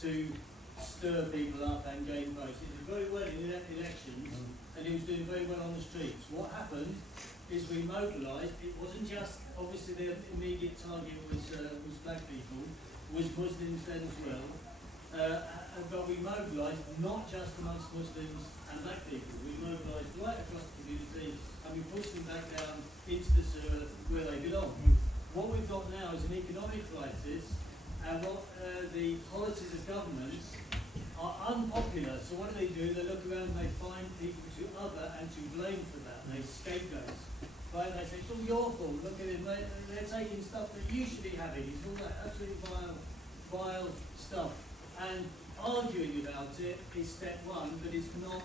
to stir people up and gain votes. He did very well in elections, and he was doing very well on the streets. What happened is we mobilised. It wasn't just, obviously the immediate target was black people, was Muslims then as well, but we mobilised not just amongst Muslims and black people. We mobilised right across the community, and we pushed them back down into the sewer where they belong. What we've got now is an economic crisis, and what the policies of governments are unpopular. So what do? They look around and they find people to other and to blame for that. They scapegoats. Right? They say, it's all your fault. Look at him. They're taking stuff that you should be having. It's all that absolutely vile stuff. And arguing about it is step one, but it's not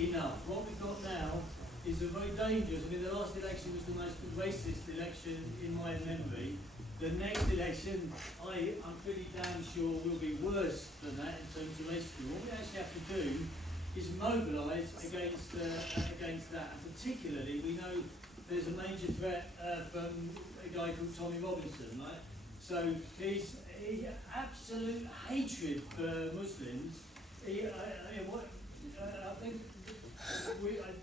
enough. What we've got now is a very dangerous. I mean, the last election was the most racist election in my memory. The next election, I'm pretty damn sure, will be worse than that in terms of racism. What we actually have to do is mobilise against that. And particularly, we know there's a major threat from a guy called Tommy Robinson, right? So he's absolute hatred for Muslims. I think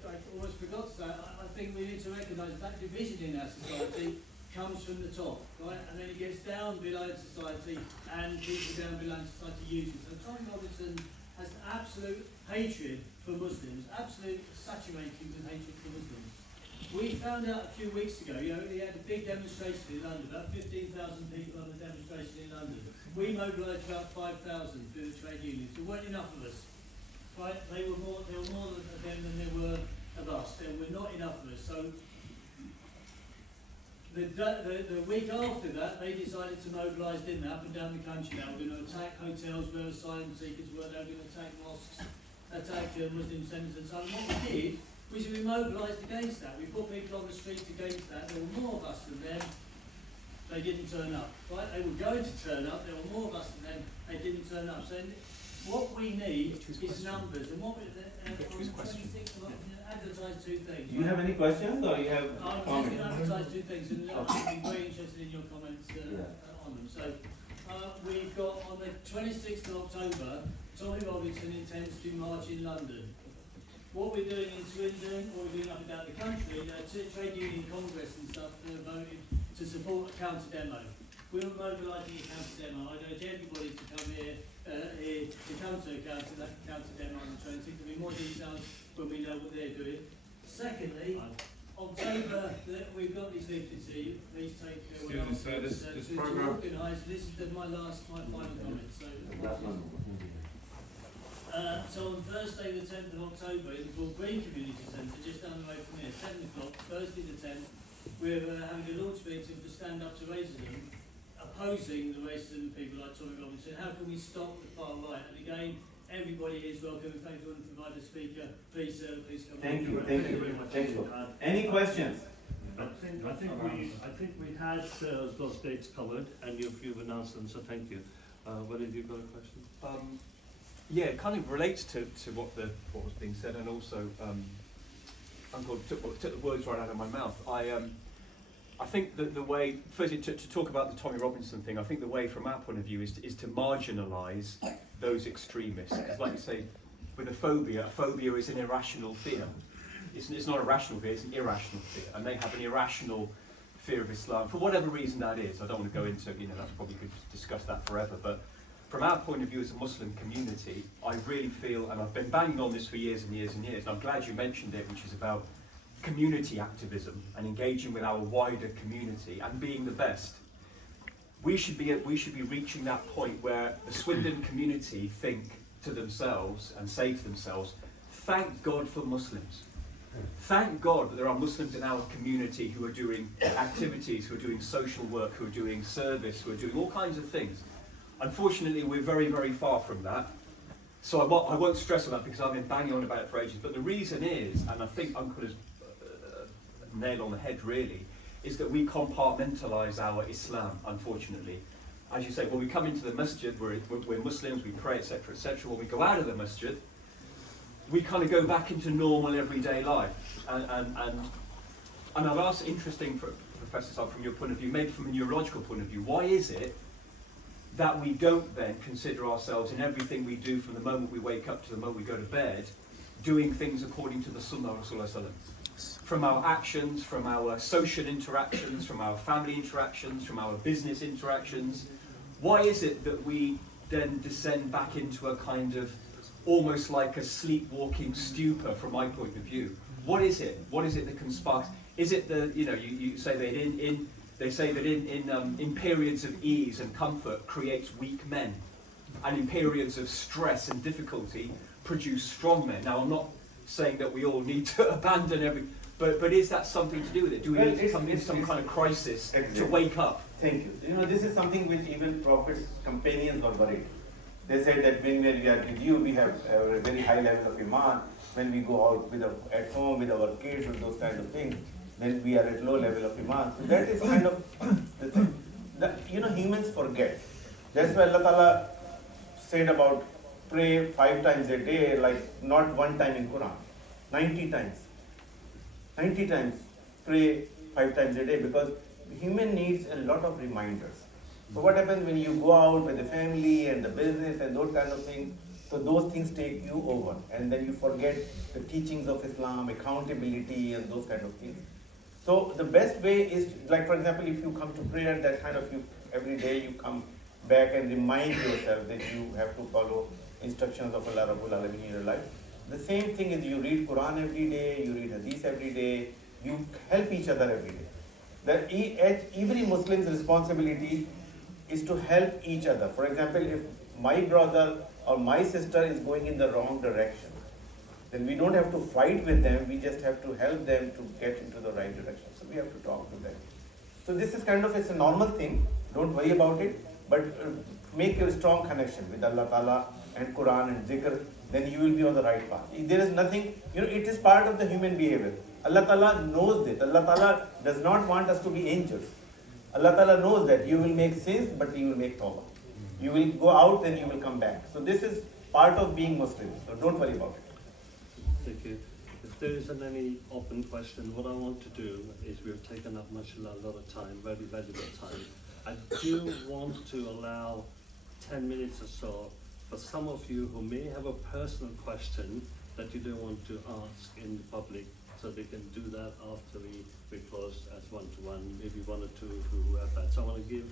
I almost forgot to say. I think we need to recognise that division in our society comes from the top, right? And then it gets down below society, and people down below society use it. So Tommy Robinson has absolute hatred for Muslims, absolute saturated with hatred for Muslims. We found out a few weeks ago, he had a big demonstration in London, about 15,000 people on the demonstration in London. We mobilised about 5,000 through the trade unions. There weren't enough of us, right? There were more of them than there were of us. There were not enough of us. So the week after that, they decided to mobilise, didn't they, up and down the country now. We're going to attack hotels where asylum seekers were. They're going to attack mosques, attack Muslim centres and so on. What we did was we mobilised against that. We put people on the streets against that. There were more of us than them. They didn't turn up. Right? They were going to turn up. There were more of us than them. They didn't turn up. So what we need is numbers. And what we on the 26th of October, advertise two things. Do you have any questions or you have I'm just comments? going to advertise two things, and I'd be very interested in your comments on them. So we've got on the 26th of October, Tommy Robinson intends to march in London. What we're doing in Swindon, what we're doing up and down the country, trade union congress and stuff voted to support a counter demo. We're mobilising a counter demo. I'd urge everybody to come here to come to that counter demo on the 26th. There'll be more details when we know what they're doing. Secondly, October, we've got these leaflets here. Please take Students, this program. Organise. This is my final comment. So on Thursday the 10th of October in the Bull Green Community Centre, just down the road from here, 7 o'clock, Thursday the 10th, we're having a launch meeting to stand up to racism, opposing the racism of people like Tommy Robinson. How can we stop the far right? And again, everybody is welcome. If anyone can provide a speaker, please come. Thank you very much. Thank you. Any questions? I think we had those dates covered, and you've announced them. So thank you. Whether you've got a question? Yeah, it kind of relates to what was being said, and also Uncle took the words right out of my mouth. I think that the way, firstly, to talk about the Tommy Robinson thing, I think the way from our point of view is to marginalise those extremists. Because like you say, with a phobia is an irrational fear. It's not a rational fear, it's an irrational fear. And they have an irrational fear of Islam, for whatever reason that is. I don't want to go into, that's probably good to discuss that forever, but from our point of view as a Muslim community, I really feel, and I've been banging on this for years and years and years, and I'm glad you mentioned it, which is about community activism and engaging with our wider community and being the best. We should be reaching that point where the Swindon community think to themselves and say to themselves, thank God for Muslims. Thank God that there are Muslims in our community who are doing activities, who are doing social work, who are doing service, who are doing all kinds of things. Unfortunately, we're very, very far from that. So I won't stress on that because I've been banging on about it for ages. But the reason is, and I think Uncle has nailed on the head really, is that we compartmentalise our Islam, unfortunately. As you say, when we come into the masjid, we're Muslims, we pray, etc., etc. When we go out of the masjid, we kind of go back into normal everyday life. And I've asked, interesting, Professor Saab, from your point of view, maybe from a neurological point of view, why is it that we don't then consider ourselves in everything we do from the moment we wake up to the moment we go to bed, doing things according to the Sunnah of Rasulullah? From our actions, from our social interactions, from our family interactions, from our business interactions. Why is it that we then descend back into a kind of almost like a sleepwalking stupor from my point of view? What is it? What is it that can spark? Is it the, you say that they say that in periods of ease and comfort creates weak men, and in periods of stress and difficulty produce strong men. Now I'm not saying that we all need to abandon but is that something to do with it? Do we need to come into some kind of crisis to wake up? Thank you. This is something which even Prophet's companions were worried. They said that when we are with you, we have a very high level of iman. When we go out at home with our kids or those kind of things, then we are at low level of iman. So that is kind of the thing. Humans forget. That's why Allah Ta'ala said about pray 5 times a day, like not one time in Quran. 90 times. 90 times pray 5 times a day, because human needs a lot of reminders. So what happens when you go out with the family and the business and those kind of things? So those things take you over, and then you forget the teachings of Islam, accountability and those kind of things. So the best way is, like for example, if you come to prayer, that kind of every day you come back and remind yourself that you have to follow instructions of Allah Rabbul Alamin in your life. The same thing is you read Quran every day, you read Hadith every day, you help each other every day. Every Muslim's responsibility is to help each other. For example, if my brother or my sister is going in the wrong direction, then we don't have to fight with them, we just have to help them to get into the right direction. So we have to talk to them. So this is it's a normal thing, don't worry about it, but make a strong connection with Allah Ta'ala and Quran and Zikr, then you will be on the right path. There is nothing, it is part of the human behavior. Allah Ta'ala knows this. Allah Ta'ala does not want us to be angels. Allah Ta'ala knows that you will make sins, but you will make tawbah. You will go out, then you will come back. So this is part of being Muslim. So don't worry about it. Thank you. If there isn't any open question, what I want to do is, we've taken up, mashallah, a lot of time, very valuable time. I do want to allow 10 minutes or so for some of you who may have a personal question that you don't want to ask in the public, so they can do that after we close as one-to-one, maybe one or two who have that. So I want to give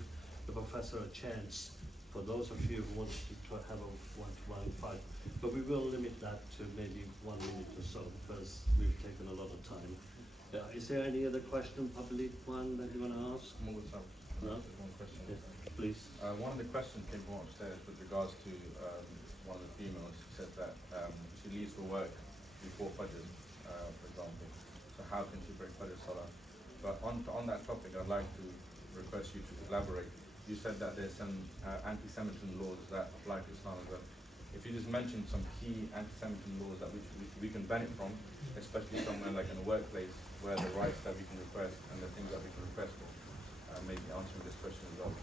the professor a chance for those of you who want to have a one-to-one fight. But we will limit that to maybe 1 minute or so, because we've taken a lot of time. Is there any other question, public one, that you want to ask? No? One question. Yeah, please. One of the questions came from upstairs with regards to one of the females. She said that she leaves for work before Fajr, for example. So how can she break Fajr Salah? But on that topic, I'd like to request you to elaborate. You said that there's some anti-Semitism laws that apply to Islam as well. If you just mention some key anti-Semitism laws that we can benefit from, especially somewhere like in a workplace, where the rights that we can request and the things that we can request for, maybe answering this question as well.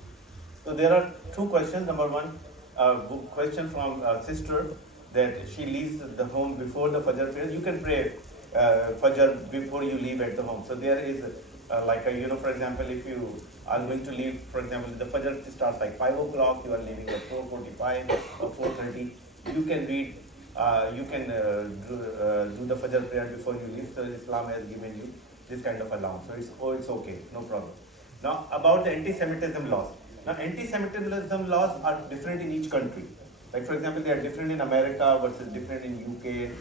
So there are 2 questions. Number 1, question from a sister that she leaves the home before the Fajr prayer. You can pray Fajr before you leave at the home. So there is for example, if you are going to leave, for example, the Fajr starts like 5 o'clock, you are leaving at 4:45 or 4:30. You can read, do the Fajr prayer before you leave. So Islam has given you this kind of allowance. So it's okay, no problem. Now about the anti-Semitism laws. Now, anti-Semitism laws are different in each country. Like, for example, they are different in America versus different in UK.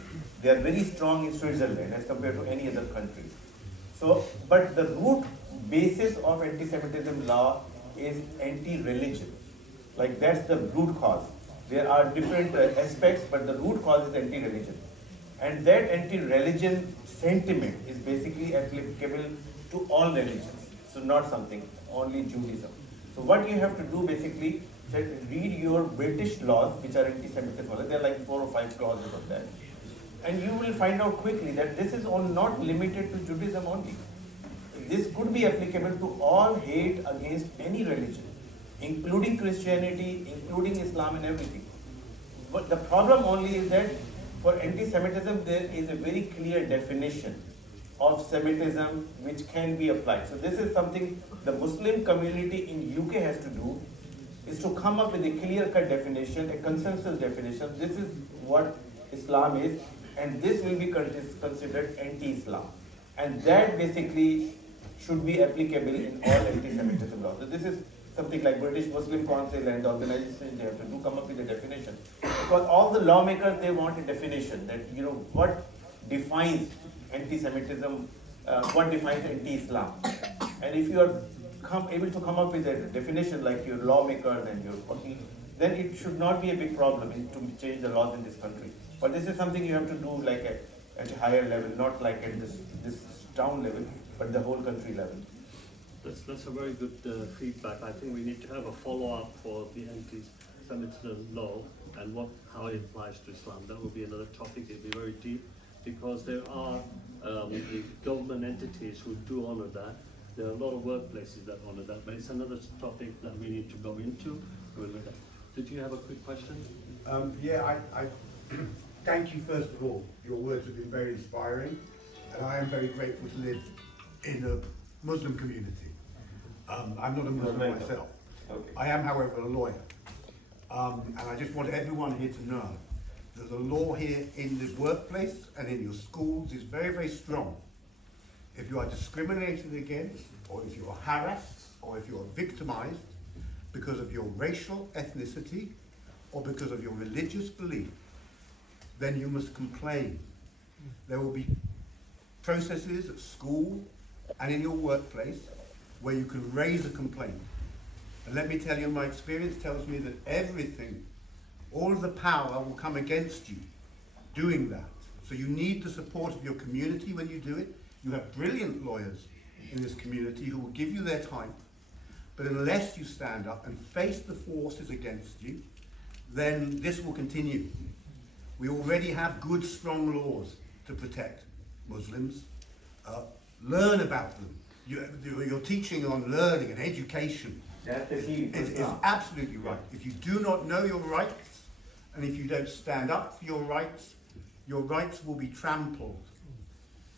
They are very strong in Switzerland as compared to any other country. So, but the root basis of anti-Semitism law is anti-religion. Like, that's the root cause. There are different aspects, but the root cause is anti-religion. And that anti-religion sentiment is basically applicable to all religions. So not something, only Judaism. So what you have to do basically, read your British laws, which are anti-Semitism laws. There are like 4 or 5 clauses of that. And you will find out quickly that this is not limited to Judaism only. This could be applicable to all hate against any religion, including Christianity, including Islam and everything. But the problem only is that for anti-Semitism, there is a very clear definition of Semitism which can be applied. So this is something the Muslim community in UK has to do, is to come up with a clear-cut definition, a consensus definition. This is what Islam is, and this will be considered anti-Islam. And that basically should be applicable in all anti-Semitism laws. So this is something like British Muslim Council and the organizations, they have to come up with a definition. Because all the lawmakers, they want a definition that, what defines anti-Semitism, what defines anti-Islam. And if you are able to come up with a definition like your lawmakers and your working, then it should not be a big problem to change the laws in this country. But this is something you have to do like at a higher level, not like at this town level, but the whole country level. That's a very good feedback. I think we need to have a follow-up for the anti-Semitism law and how it applies to Islam. That will be another topic. It will be very deep because there are the government entities who do honor that. There are a lot of workplaces that honor that, but it's another topic that we need to go into. Did you have a quick question? Yeah, I thank you first of all. Your words have been very inspiring, and I am very grateful to live in a Muslim community. I'm not a Muslim myself. Okay. I am, however, a lawyer. And I just want everyone here to know that the law here in the workplace and in your schools is very, very strong. If you are discriminated against, or if you are harassed, or if you are victimized because of your racial ethnicity, or because of your religious belief, then you must complain. There will be processes at school and in your workplace where you can raise a complaint. And let me tell you, my experience tells me that everything, all of the power will come against you doing that. So you need the support of your community when you do it. You have brilliant lawyers in this community who will give you their time. But unless you stand up and face the forces against you, then this will continue. We already have good, strong laws to protect Muslims. Learn about them. Your teaching on learning and education is absolutely right. If you do not know your rights, and if you don't stand up for your rights will be trampled.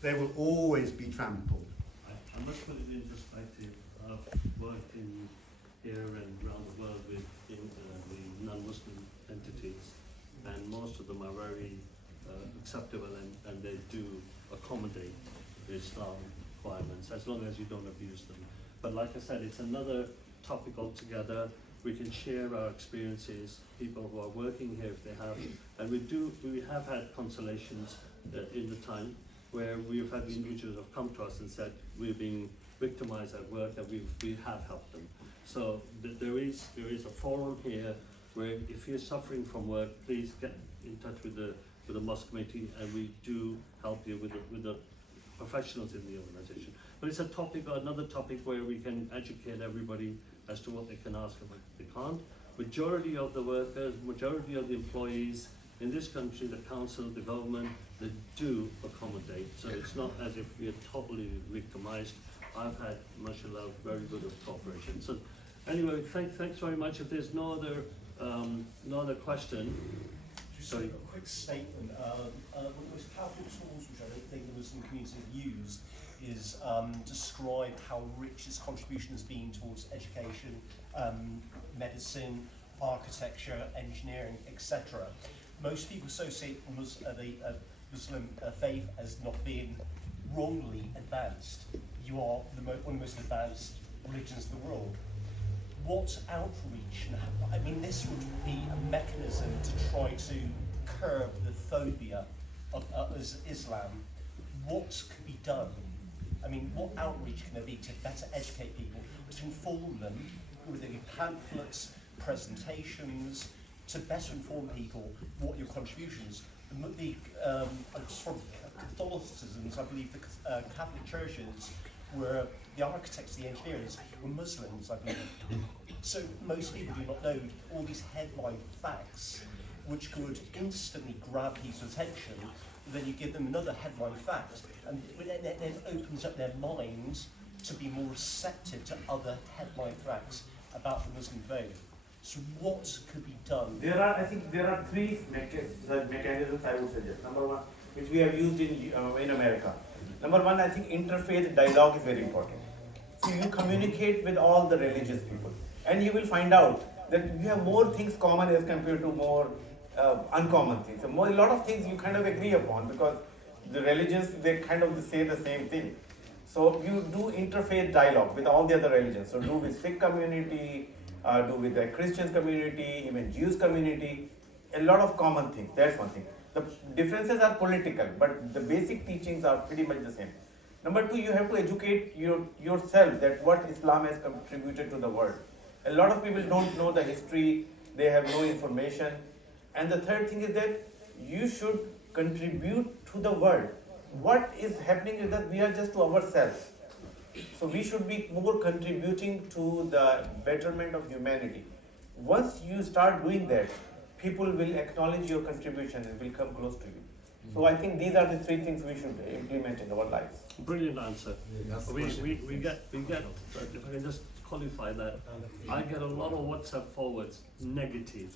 They will always be trampled. I must put it in perspective. I've worked in here and around the world with the non-Muslim entities, and most of them are very acceptable and they do accommodate the Islam requirements as long as you don't abuse them. But like I said, it's another topic altogether. We can share our experiences, people who are working here if they have, and we have had consolations in the time where we've had individuals who have come to us and said we're being victimized at work and we have helped them. So there is a forum here where if you're suffering from work, please get in touch with the mosque committee, and we do help you with the professionals in the organization. But it's another topic where we can educate everybody as to what they can ask and what they can't. Majority of the workers, majority of the employees in this country, the council, the government, they do accommodate. So it's not as if we're totally victimized. I've had, mashallah, very good cooperation. So anyway, thanks very much. If there's no other question. Just Sorry. a quick statement. One of the most powerful tools which I don't think the Muslim community have used is describe how rich this contribution has been towards education, medicine, architecture, engineering, etc. Most people associate the Muslim faith as not being wrongly advanced. You are one of the most advanced religions in the world. what outreach, I mean, this would be a mechanism to try to curb the phobia of Islam. What could be done? I mean, what outreach can there be to better educate people, to inform them, whether it be pamphlets, presentations, to better inform people what your contributions? From Catholicism, I believe the Catholic churches were, the architects, the engineers were Muslims, I believe. So most people do not know all these headline facts which could instantly grab people's attention. Then you give them another headline fact, and it then opens up their minds to be more receptive to other headline facts about the Muslim faith. So what could be done? I think there are three mechanisms I would suggest. Number one, which we have used in America. Number one, I think interfaith dialogue is very important. So you communicate with all the religious people, and you will find out that you have more things common as compared to more uncommon things. So a lot of things you kind of agree upon, because the religions, they kind of say the same thing. So you do interfaith dialogue with all the other religions. So do with Sikh community, do with the Christian community, even Jews community, a lot of common things. That's one thing. The differences are political, but the basic teachings are pretty much the same. Number two, you have to educate yourself that what Islam has contributed to the world. A lot of people don't know the history, they have no information. And the third thing is that you should contribute to the world. What is happening is that we are just to ourselves. So we should be more contributing to the betterment of humanity. Once you start doing that, people will acknowledge your contribution and will come close to you. So I think these are the three things we should implement in our lives. Brilliant answer. We get, if I can just qualify that, I get a lot of WhatsApp forwards, negative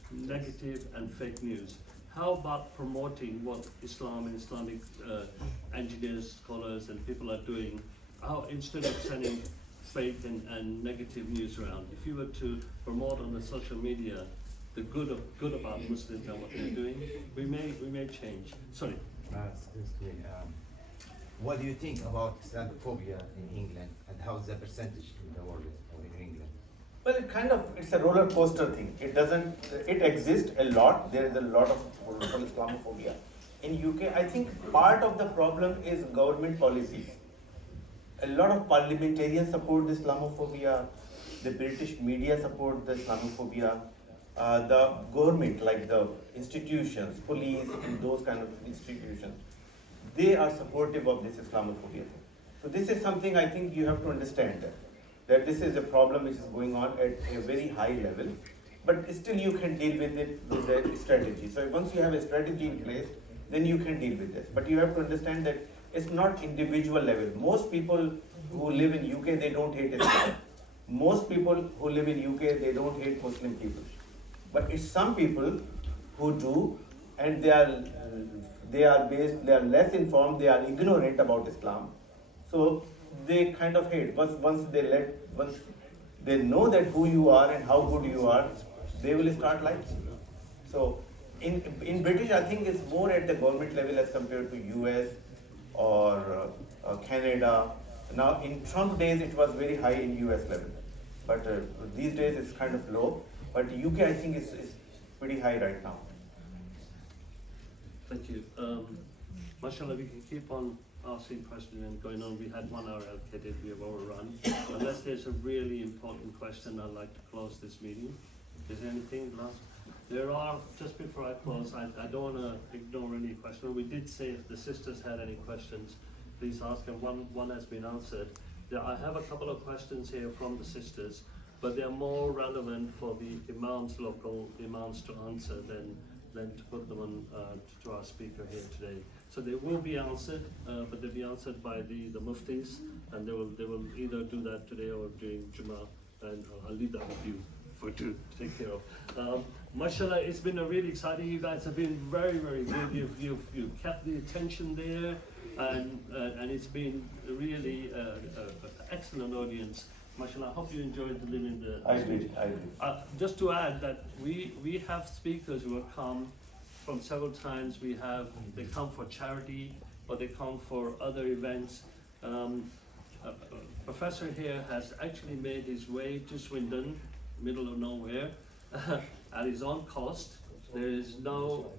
and fake news. How about promoting what Islam and Islamic engineers, scholars and people are doing? How, instead of sending fake and negative news around, if you were to promote on the social media the good about Muslims and what they're doing, we may change. Sorry. Excuse me. What do you think about Islamophobia in England, and how is the percentage in the world or in England? Well, it's a roller coaster thing. It exists a lot. There is a lot of Islamophobia. In UK, I think part of the problem is government policies. A lot of parliamentarians support the Islamophobia. The British media support the Islamophobia. The government, like the institutions, police, and those kind of institutions, they are supportive of this Islamophobia thing. So this is something I think you have to understand that this is a problem which is going on at a very high level, but still you can deal with it with a strategy. So once you have a strategy in place, then you can deal with this. But you have to understand that it's not individual level. Most people who live in UK, they don't hate Islam. Most people who live in UK, they don't hate Muslim people. But it's some people who do, and they are less informed, they are ignorant about Islam. So they kind of hate. Once they know that who you are and how good you are, they will start liking you. So in British, I think it's more at the government level as compared to US or Canada. Now in Trump days, it was very high in US level, but these days it's kind of low. But UK, I think, is pretty high right now. Thank you. Mashallah, we can keep on asking questions and going on. We had 1 hour allocated, we have overrun. Unless there's a really important question, I'd like to close this meeting. Is there anything last? There are, just before I close, I don't want to ignore any question. We did say if the sisters had any questions, please ask, and one has been answered. I have a couple of questions here from the sisters, but they are more relevant for the imams, local imams, to answer than to put them on to our speaker here today. So they will be answered, but they'll be answered by the muftis, and they will either do that today or during Jummah, and I'll leave that with you to take care of. Mashallah, it's been a really exciting. You guys have been very, very good. You've kept the attention there, and it's been really an excellent audience. Mashallah, I hope you enjoyed delivering the speech. I did. Just to add that we have speakers who have come from several times. They come for charity, or they come for other events. A professor here has actually made his way to Swindon middle of nowhere, at his own cost. There is no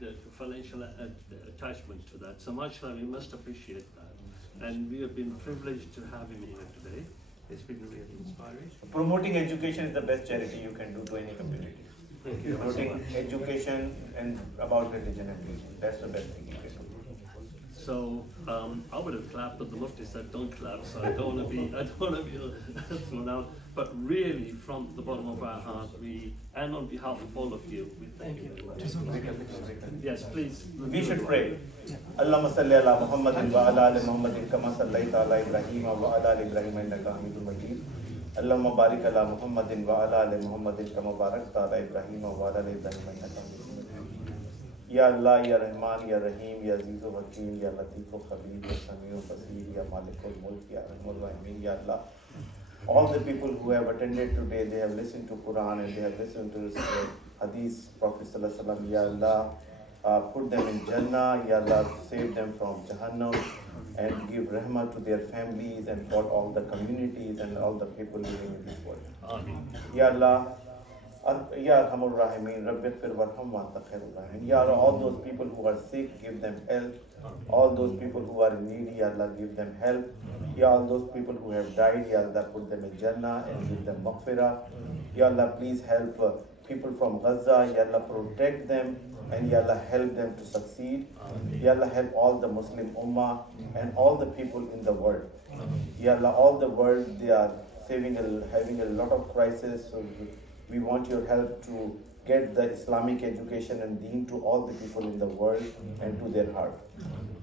the financial attachment to that. So mashallah, we must appreciate that. And we have been privileged to have him here today. It's been really inspiring. Promoting education is the best charity you can do to any community. Thank you. Promoting education and about religion and religion. That's the best thing you can do. So I would have clapped, but the Mufti said don't clap, so I don't want to be thrown out. But really, from the bottom of our heart, and on behalf of all of you, we thank you very much. Yes, please. We should pray. Allahumma salli ala Muhammadin wa ala ali Muhammadin kama sallaita ala Ibrahim wa ala ali Ibrahim innaka Hamidum Majid. Allahumma barik ala Muhammadin wa ala ali Muhammadin kama barakta ala Ibrahim wa ala ali Ibrahim innaka Hamidum Majid. Ya Allah, Ya Rahman, Ya Rahim, Ya Aziz wa Hakim, Ya Latif wa Khabir, Ya Sami wa Basir, Ya Malik wa Mulk, Ya Rahman wa Rahim, Ya Allah. All the people who have attended today, they have listened to Quran and they have listened to Hadith, Prophet Sallallahu Alaihi Wasallam. Ya Allah, put them in Jannah. Ya Allah, save them from Jahannam and give rahmah to their families and for all the communities and all the people living in this world. Ameen. Ya Allah, Ya Arhamur Rahimin, Rabbighfir warham wa anta khairur rahimin. Ya Allah, all those people who are sick, give them health. All those people who are needy, Ya Allah, give them help. Ya all those people who have died, Ya Allah, put them in Jannah and give them maghfirah. Ya Allah, please help people from Gaza. Ya Allah, protect them and Ya Allah, help them to succeed. Ya Allah, help all the Muslim Ummah and all the people in the world. Ya Allah, all the world, they are having a lot of crisis. So we want your help to get the Islamic education and deen to all the people in the world and to their heart.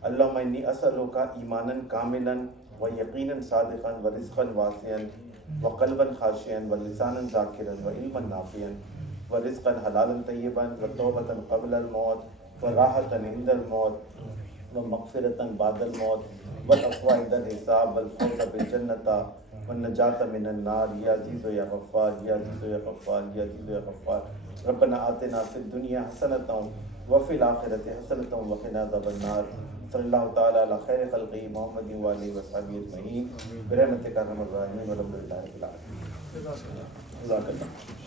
Allahumma inni as'aluka imanan kamilan wa yaqinan sadiqan wa rizqan wasiyan wa qalban khashiyan wa lisanan zakiran wa ilman nafiyan wa rizqan halalan tayyiban wa tawbatan qabla al-maut wa rahatan inda al-maut wa maghfiratan ba'da al-maut wal afwa inda al-hisab wal fawza bil jannata والنجاة من النار يا عزيز يا غفار يا عزيز يا غفار يا عزيز يا غفار ربنا آتنا في الدنيا حسنة وفي الآخرة حسنة وقنا عذاب النار صلى الله تعالى على خير خلقه محمد وآله وصحبه أجمعين برحمتك يا أرحم الراحمين والحمد لله رب العالمين.